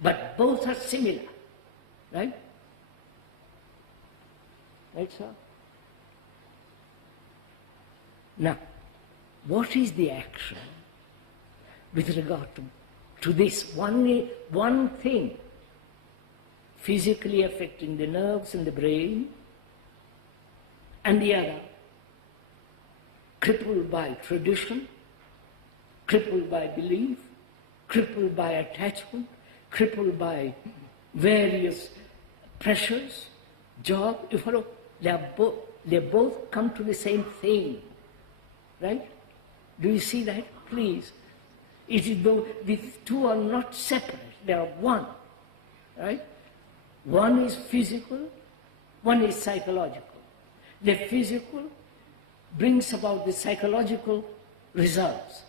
But both are similar, right? Right, sir? Now, what is the action with regard to this one thing physically affecting the nerves and the brain, and the other crippled by tradition, crippled by belief, crippled by attachment, crippled by various pressures, job, you follow? They both come to the same thing, right? Do you see that? Please. It is though these two are not separate, they are one, right? One is physical, one is psychological. The physical brings about the psychological results,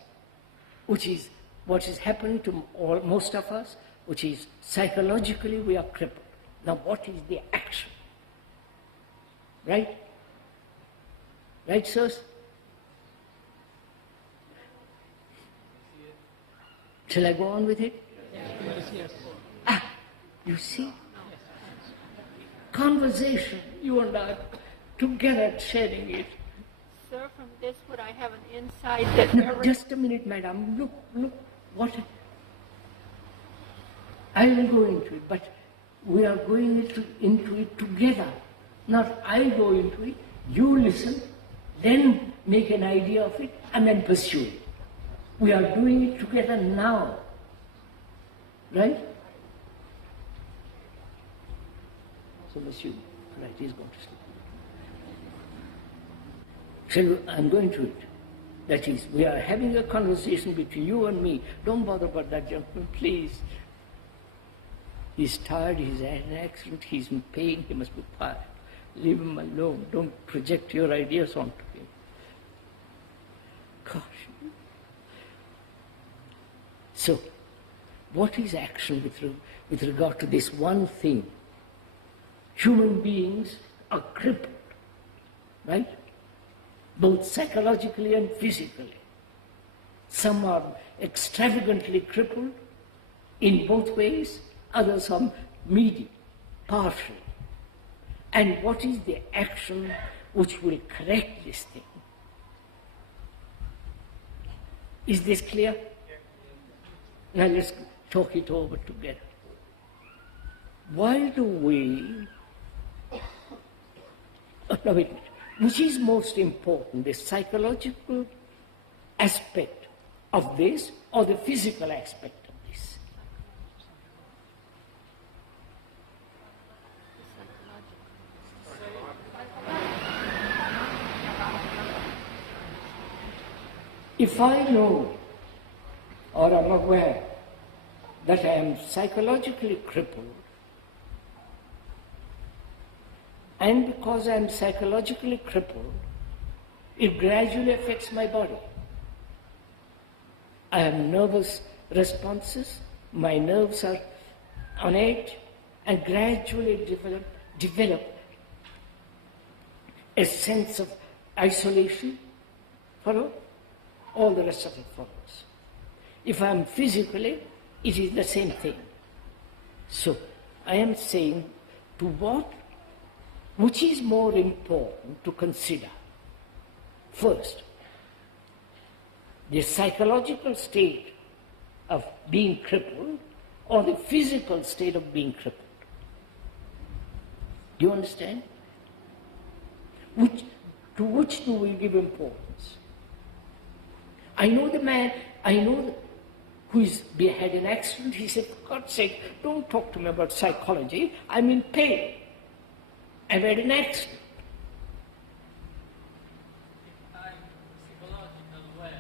which is what is happening to most of us, which is psychologically we are crippled. Now what is the action? Right? Right, sirs? Shall I go on with it? Yes. Ah, you see? Conversation, you and I, together sharing it. Sir, from this would I have an insight that... No, just a minute, madam. Look, what... I will go into it, but we are going into it together. Not I go into it, you listen, then make an idea of it, and then pursue it. We are doing it together now. Right? So, monsieur, right, he's going to sleep. I'm going to it. That is, we are having a conversation between you and me. Don't bother about that gentleman, please. He's tired, he's had an accident, he's in pain, he must be tired. Leave him alone. Don't project your ideas onto him. Gosh. So, what is action with regard to this one thing? Human beings are crippled, right? Both psychologically and physically. Some are extravagantly crippled in both ways, others are medium, partial. and what is the action which will correct this thing. Is this clear? Now let's talk it over together. Why do we... no, wait a minute. Which is most important, the psychological aspect of this or the physical aspect of this? If I know or am aware that I am psychologically crippled, and because I am psychologically crippled, it gradually affects my body. I have nervous responses, my nerves are on edge, and gradually develop a sense of isolation. Follow? All the rest of it follows. If I am physically, it is the same thing. So, I am saying which is more important to consider? First, the psychological state of being crippled or the physical state of being crippled. Do you understand? To which do we give importance? I know the man, who had an accident. He said, for God's sake, don't talk to me about psychology. I'm in pain. I've had an accident. If I'm psychological well,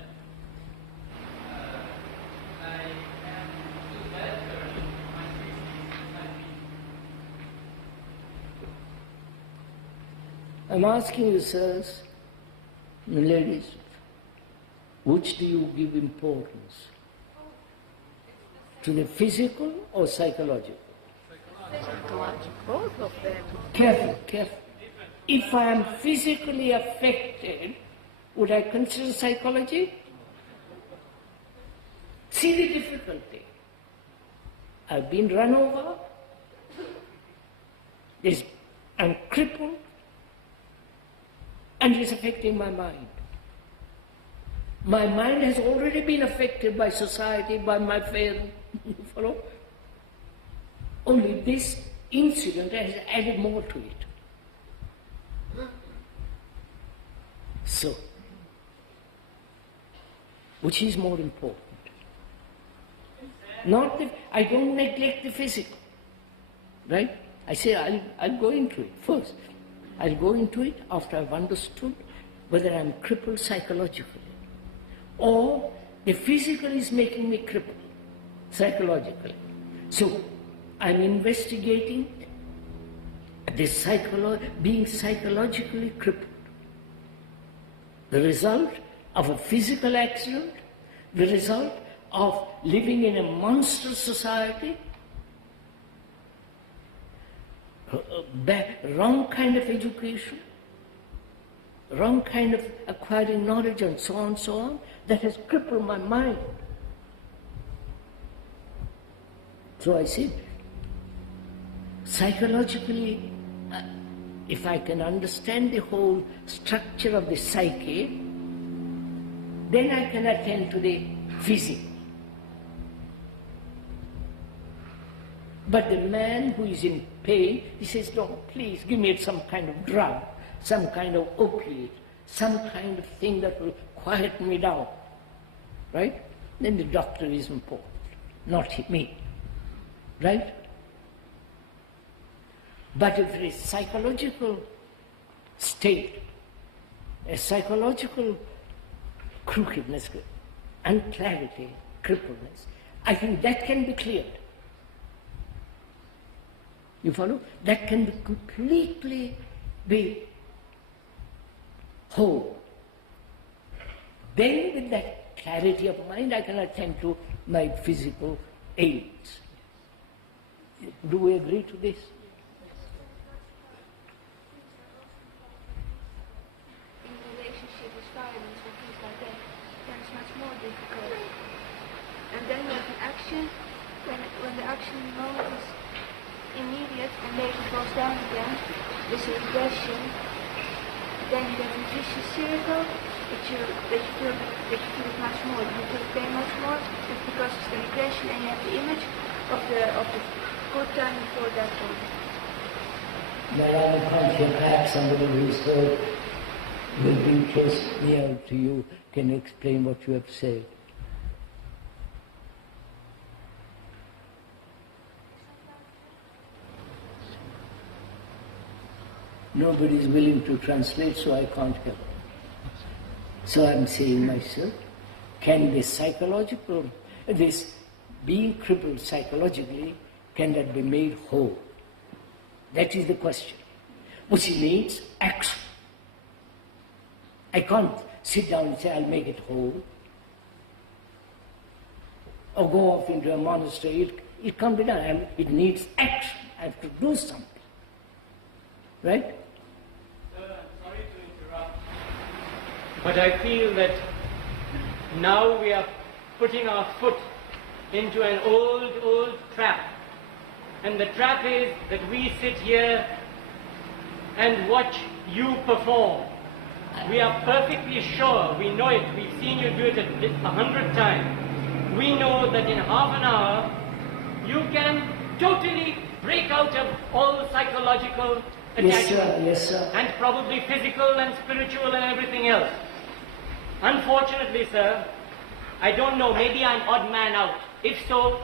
I can do better in my society. I'm asking you, sirs and ladies, which do you give importance? To the physical or psychological? Psychological, both of them. Careful. If I am physically affected, would I consider psychology? See the difficulty. I've been run over, I'm crippled, and it's affecting my mind. My mind has already been affected by society, by my faith. You follow? Only this incident has added more to it. So, which is more important? I don't neglect the physical, right? I say I'll go into it first. I'll go into it after I've understood whether I'm crippled psychologically or the physical is making me crippled psychologically. So, I'm investigating being psychologically crippled. The result of a physical accident, the result of living in a monstrous society, wrong kind of education, wrong kind of acquiring knowledge and so on, that has crippled my mind. So I said, psychologically, if I can understand the whole structure of the psyche, then I can attend to the physical. But the man who is in pain, he says, no, please give me some kind of drug, some kind of opiate, some kind of thing that will quiet me down. Right? Then the doctor is important, not me. Right? But if it is psychological state, a psychological crookedness, unclarity, crippledness, I think that can be cleared. You follow? That can be completely be whole. Then with that clarity of mind, I can attend to my physical ailments. Do we agree to this? In relationship with violence or things like that, then it's much more difficult. And then you have an action, when the action moment is immediate and later goes down again, this regression, then there's a vicious circle that you feel it much more. You feel pain much more just because it's the regression and you have the image of the good time before that one. Narayana Kanti, perhaps somebody who's heard will bring close near to you, can explain what you have said. Nobody is willing to translate, so I can't help. So I'm saying myself, can this psychological, this being crippled psychologically, can that be made whole? That is the question. Which means action. I can't sit down and say, I'll make it whole. Or go off into a monastery. It can't be done. It needs action. I have to do something. Right? Sorry to interrupt, but I feel that now we are putting our foot into an old trap. And the trap is that we sit here and watch you perform. We are perfectly sure, we know it, we've seen you do it 100 times. We know that in half an hour you can totally break out of all psychological attachment, yes, sir. And probably physical and spiritual and everything else. Unfortunately, sir, I don't know, maybe I'm odd man out. If so,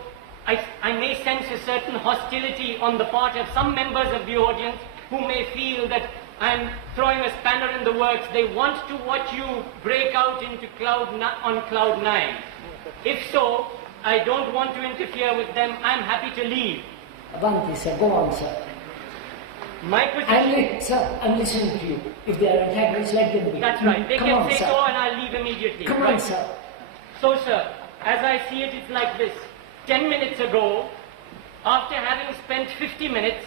I may sense a certain hostility on the part of some members of the audience who may feel that I'm throwing a spanner in the works. They want to watch you break out into on cloud 9. If so, I don't want to interfere with them. I'm happy to leave. Avanti, sir. Go on, sir. My position... Sir, I'm listening to you. If they are antagonists, let them be. That's right. They Come can on, say sir. so and I'll leave immediately. Come right. on, sir. So, sir, as I see it, it's like this. 10 minutes ago, after having spent 50 minutes,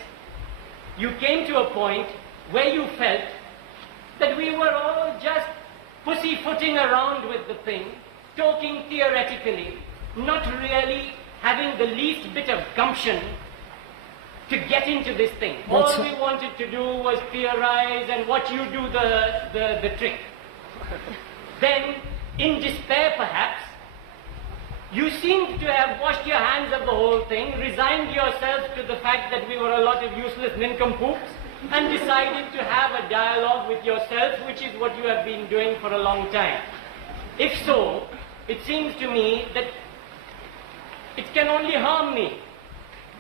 you came to a point where you felt that we were all just pussyfooting around with the thing, talking theoretically, not really having the least bit of gumption to get into this thing. All we wanted to do was theorize and watch you do the trick. Then, in despair perhaps, you seemed to have washed your hands of the whole thing, resigned yourself to the fact that we were a lot of useless nincompoops, and decided to have a dialogue with yourself, which is what you have been doing for a long time. If so, it seems to me that it can only harm me,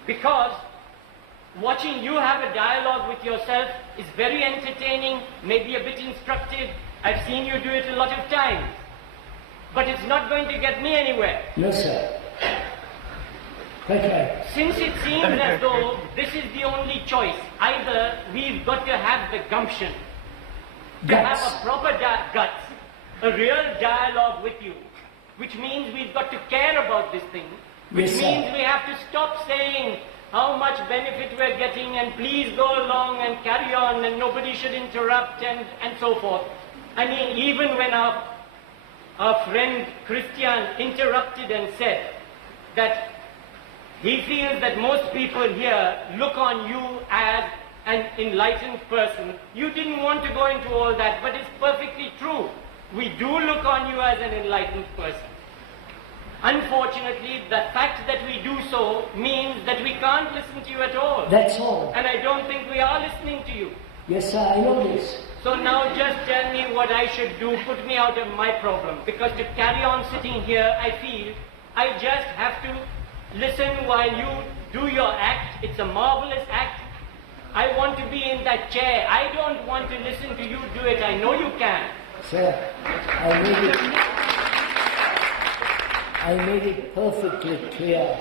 because watching you have a dialogue with yourself is very entertaining, maybe a bit instructive. I've seen you do it a lot of times. But it's not going to get me anywhere. No, sir. Quite right. Since it seems as though this is the only choice, either we've got to have the gumption to have a proper guts, a real dialogue with you, which means we've got to care about this thing, which means we have to stop saying how much benefit we're getting and please go along and carry on and nobody should interrupt and so forth. I mean, even when our friend Christian interrupted and said that he feels that most people here look on you as an enlightened person. You didn't want to go into all that, but it's perfectly true. We do look on you as an enlightened person. Unfortunately, the fact that we do so means that we can't listen to you at all. That's all. And I don't think we are listening to you. Yes, sir, I know this. So now just tell me what I should do, put me out of my problem. Because to carry on sitting here, I feel I just have to listen while you do your act. It's a marvelous act. I want to be in that chair. I don't want to listen to you do it. I know you can. Sir, I made it perfectly clear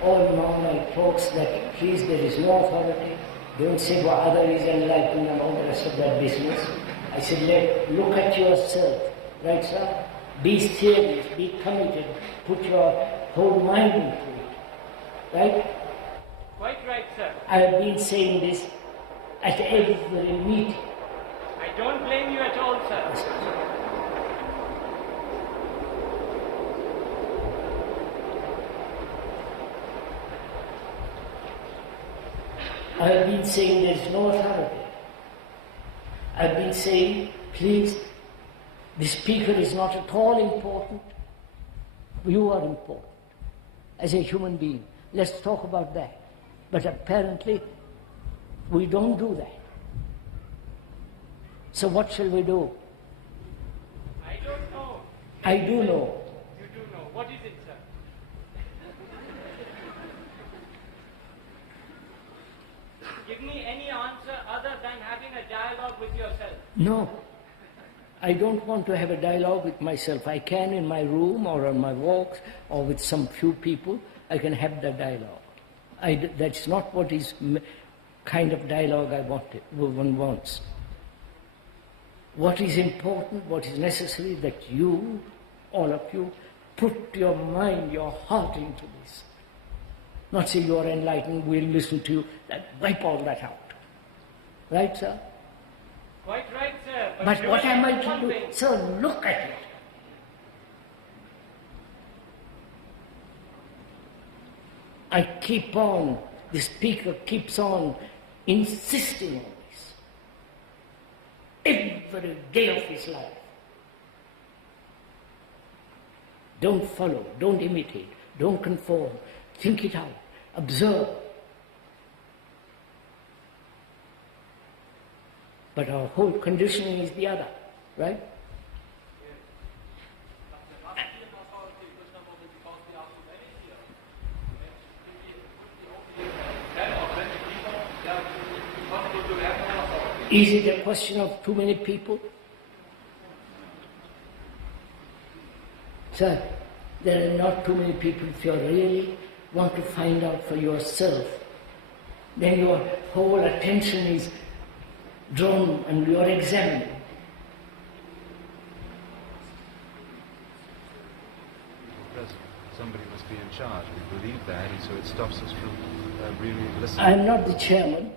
all along my talks that please, there is no authority. Don't say what other is enlightened and all the rest of that business. I said, look at yourself, right, sir? Be serious, be committed, put your whole mind into it, right? Quite right, sir. I have been saying this at every meeting. I don't blame you at all, sir. I've been saying there's no authority. I've been saying, please, the speaker is not at all important. You are important as a human being. Let's talk about that. But apparently, we don't do that. So what shall we do? I don't know. I do know. You do know. What is it, sir? Give me any answer other than having a dialogue with yourself. No. I don't want to have a dialogue with myself. I can in my room or on my walks or with some few people, I can have the dialogue. That's not what is kind of dialogue one wants. What is important, what is necessary, that you, all of you, put your mind, your heart into this. Not say you are enlightened, we'll listen to you, wipe all that out. Right, sir? Quite right, sir. But what am I to do? Sir, look at it. I keep on, the speaker keeps on insisting on this. Every day of his life. Don't follow, don't imitate, don't conform. Think it out, observe. But our whole conditioning is the other, right? Is it a question of too many people? Sir, there are not too many people. If you really want to find out for yourself, then your whole attention is drawn and you are examining. Somebody must be in charge. We believe that, and so it stops us from really listening. I'm not the chairman.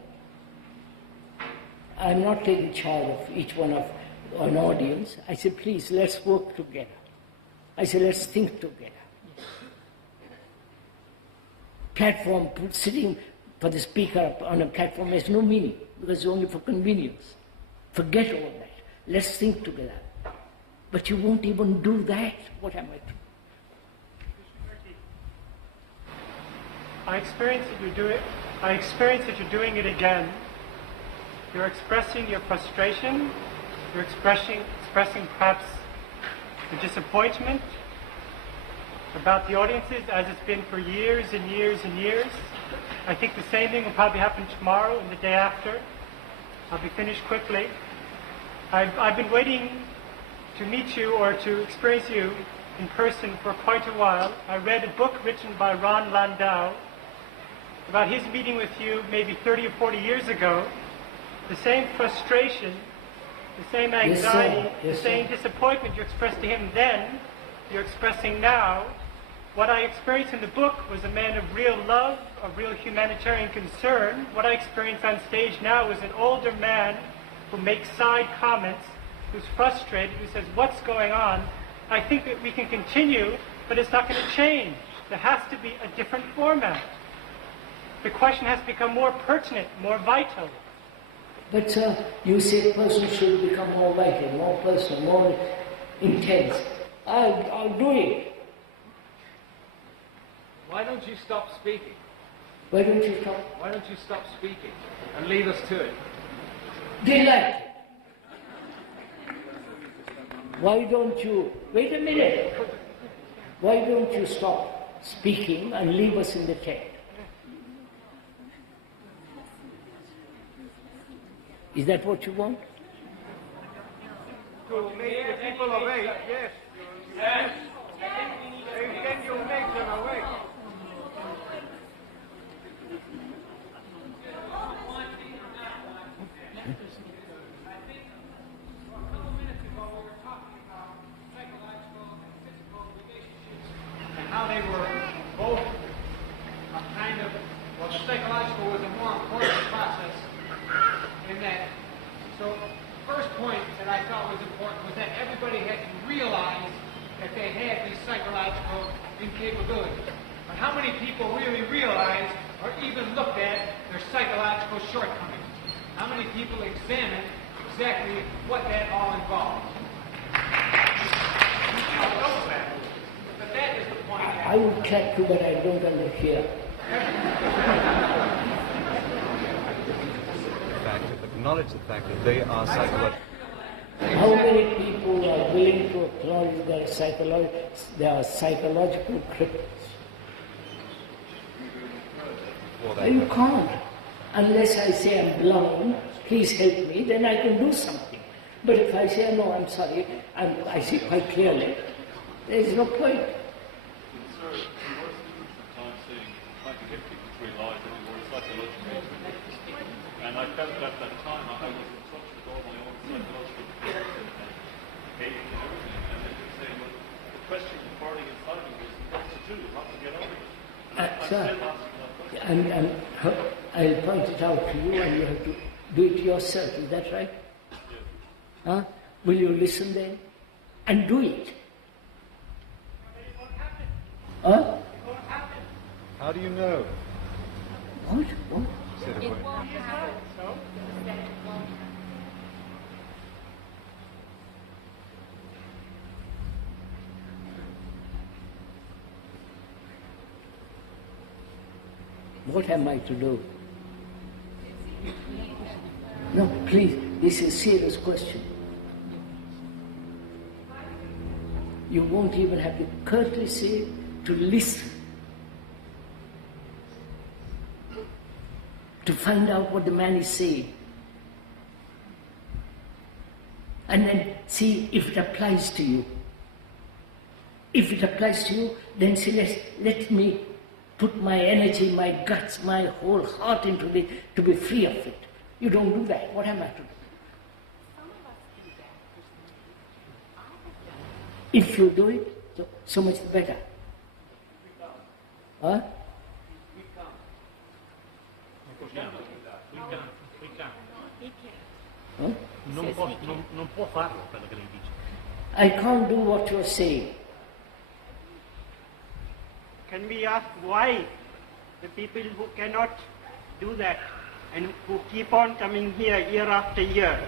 I'm not taking charge of each one of an audience. I say, please, let's work together. I say, let's think together. Platform, sitting for the speaker on a platform has no meaning, because it's only for convenience. Forget all that. Let's think together. But you won't even do that. What am I to do? I experience that you're doing. I experience that you're doing it again. You're expressing your frustration. You're expressing perhaps the disappointment about the audiences, as it's been for years and years and years. I think the same thing will probably happen tomorrow and the day after. I'll be finished quickly. I've been waiting to meet you or to experience you in person for quite a while. I read a book written by Ron Landau about his meeting with you maybe 30 or 40 years ago. The same frustration, the same anxiety, the same disappointment you expressed to him then, you're expressing now. What I experienced in the book was a man of real love, of real humanitarian concern. What I experience on stage now is an older man who makes side comments, who's frustrated, who says, what's going on? I think that we can continue, but it's not going to change. There has to be a different format. The question has become more pertinent, more vital. But you say person should become more vital, more personal, more intense. I'll do it. Why don't you stop speaking? Why don't you stop? Why don't you stop speaking and leave us to it? Delight. Why don't you, wait a minute. Why don't you stop speaking and leave us in the tent? Is that what you want? To make the people awake, yes. Yes. Then you make them awake. And how they were both a kind of, well, psychological was a more important process in that. So, first point that I thought was important was that everybody had to realize that they had these psychological incapabilities. But how many people really realize, or even looked at their psychological shortcomings? How many people examine exactly what that all involves? But that is the point. I would clap you, but I don't underhear. Acknowledge the fact that they are psychological. How many people are willing to acknowledge they are psychological cripples? You can't. Unless I say I'm blind, please help me, then I can do something. But if I say, no, I'm sorry, I see quite clearly, there is no point. And I felt at that time I was in touch with all my own psychological behavior and everything. And they would say, well, the question burning inside me was, what to do, how to get over it. I'm still asking that question. I'll point it out to you and you have to do it yourself, is that right? Yes. Huh? Will you listen then? And do it. Huh? How do you know? What? It won't happen. So? That it won't happen. What am I to do? No, please, this is a serious question. You won't even have the courtesy to listen, to find out what the man is saying, and then see if it applies to you. If it applies to you, then say, let me put my energy, my guts, my whole heart into it to be free of it. You don't do that. What am I to do? If you do it, so much the better. Huh? Huh? Non può farlo quello che lei dice. I can't do what you're saying. Can we ask why the people who cannot do that and who keep on coming here year after year,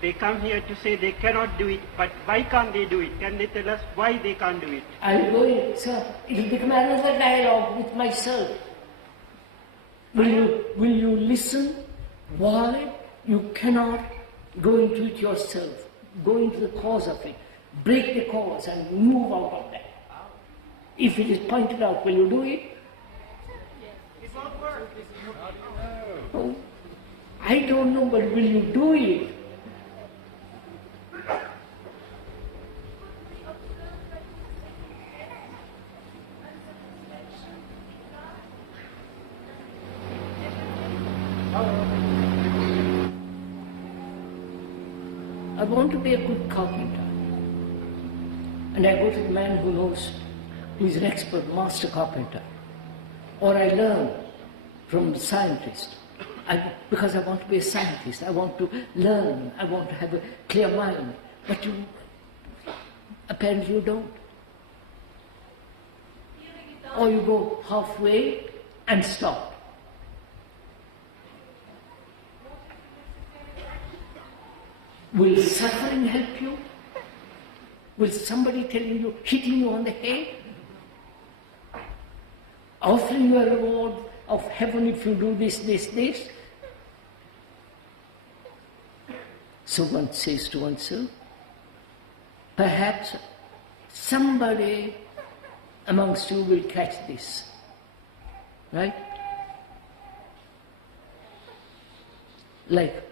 they come here to say they cannot do it, but why can't they do it? Can they tell us why they can't do it? I'm going, sir, it will become another dialogue with myself. Will you listen why you cannot go into it yourself, go into the cause of it, break the cause and move out of that? If it is pointed out, will you do it? It won't work. Oh, I don't know, but will you do it? I want to be a good carpenter. And I go to the man who knows, who is an expert, master carpenter. Or I learn from the scientist. Because I want to be a scientist. I want to learn. I want to have a clear mind. But apparently you don't. Or you go halfway and stop. Will suffering help you? Will somebody telling you, hitting you on the head? Offering you a reward of heaven if you do this, this, this? So one says to oneself, perhaps somebody amongst you will catch this. Right? Like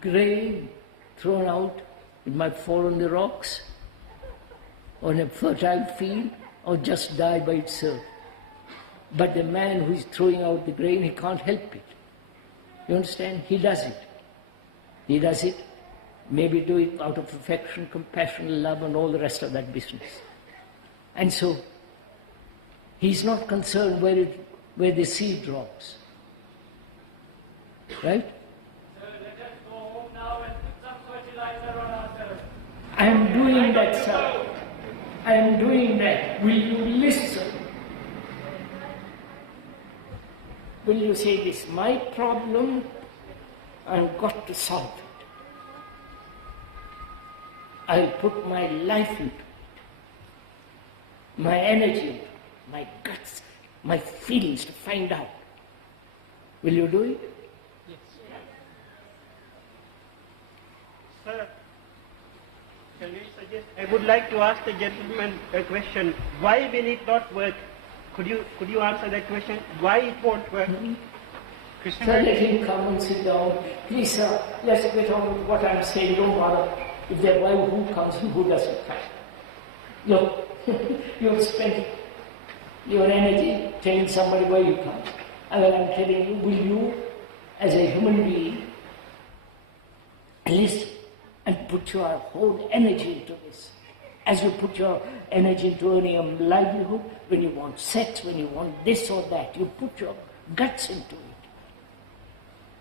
grain thrown out, it might fall on the rocks, or in a fertile field, or just die by itself. But the man who is throwing out the grain, he can't help it. You understand? He does it. He does it, maybe do it out of affection, compassion, love, and all the rest of that business. And so, he's not concerned where the seed drops. Right? I am doing that, sir. I am doing that. Will you listen? will you say this, my problem, I've got to solve it. I'll put my life into it, my energy, my guts, my feelings to find out. Will you do it? Yes. Sir, can we suggest? I would like to ask the gentleman a question. Why will it not work? Could you answer that question? Why it won't work? So let him come and sit down. Please, sir, let's get on with what I'm saying. Don't bother. If there why who comes and who doesn't come. Look, you've spent your energy telling somebody why you come. And when I'm telling you, will you, as a human being, listen and put your whole energy into this? As you put your energy into earning a livelihood, when you want sex, when you want this or that, you put your guts into it.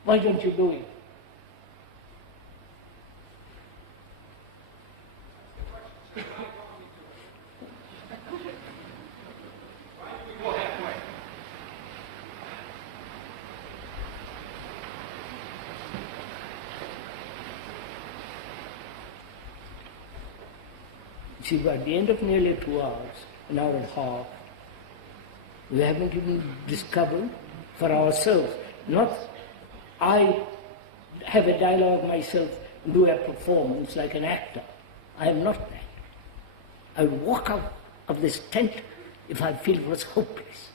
Why don't you do it? See, by the end of nearly 2 hours, an hour and a half, we haven't even discovered for ourselves. Not I have a dialogue myself and do a performance like an actor. I am not that. I would walk out of this tent if I feel it was hopeless.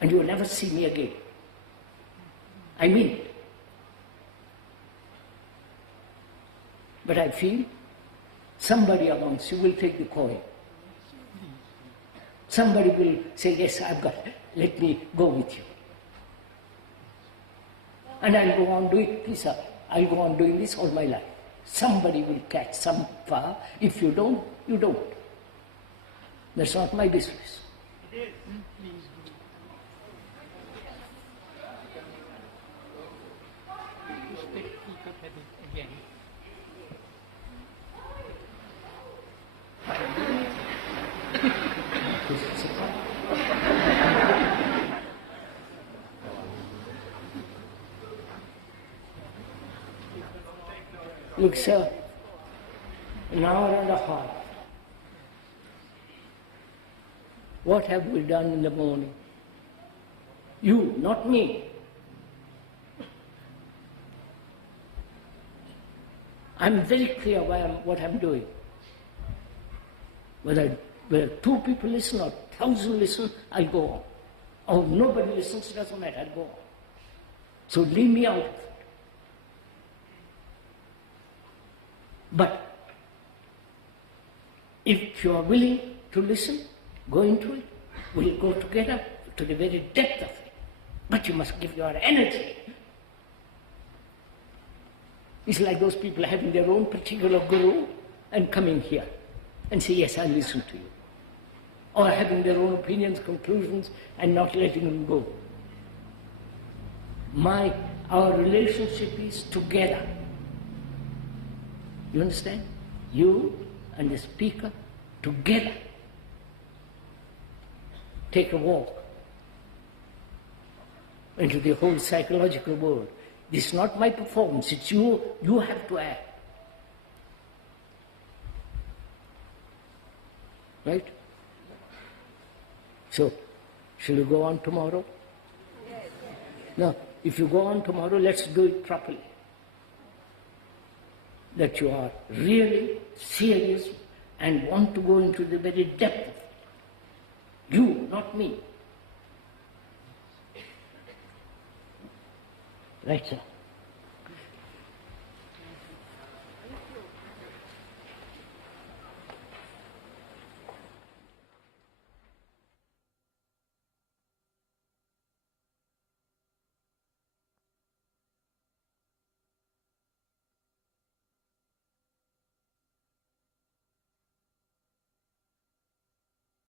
And you will never see me again. I mean it. But I feel somebody amongst you will take the coin. Somebody will say, yes, I've got it. Let me go with you. And I'll go on doing this. Please, I'll go on doing this all my life. Somebody will catch some far. If you don't, you don't. That's not my business. It is. Again. Look, sir, an hour and a half. What have we done in the morning? You, not me. I'm very clear what I'm doing. Whether 2 people listen or 1,000 listen, I'll go on. Or nobody listens, it doesn't matter, I'll go on. So leave me out of it. But if you are willing to listen, go into it. We'll go together to the very depth of it. But you must give your energy. It's like those people having their own particular guru and coming here and say, yes, I'll listen to you. Or having their own opinions, conclusions, and not letting them go. Our relationship is together. You understand? You and the speaker together. Take a walk into the whole psychological world. This is not my performance, it's you. You have to act. Right? So, shall we go on tomorrow? No, if you go on tomorrow, let's do it properly. That you are really serious and want to go into the very depth of it. You, not me. Right, sir?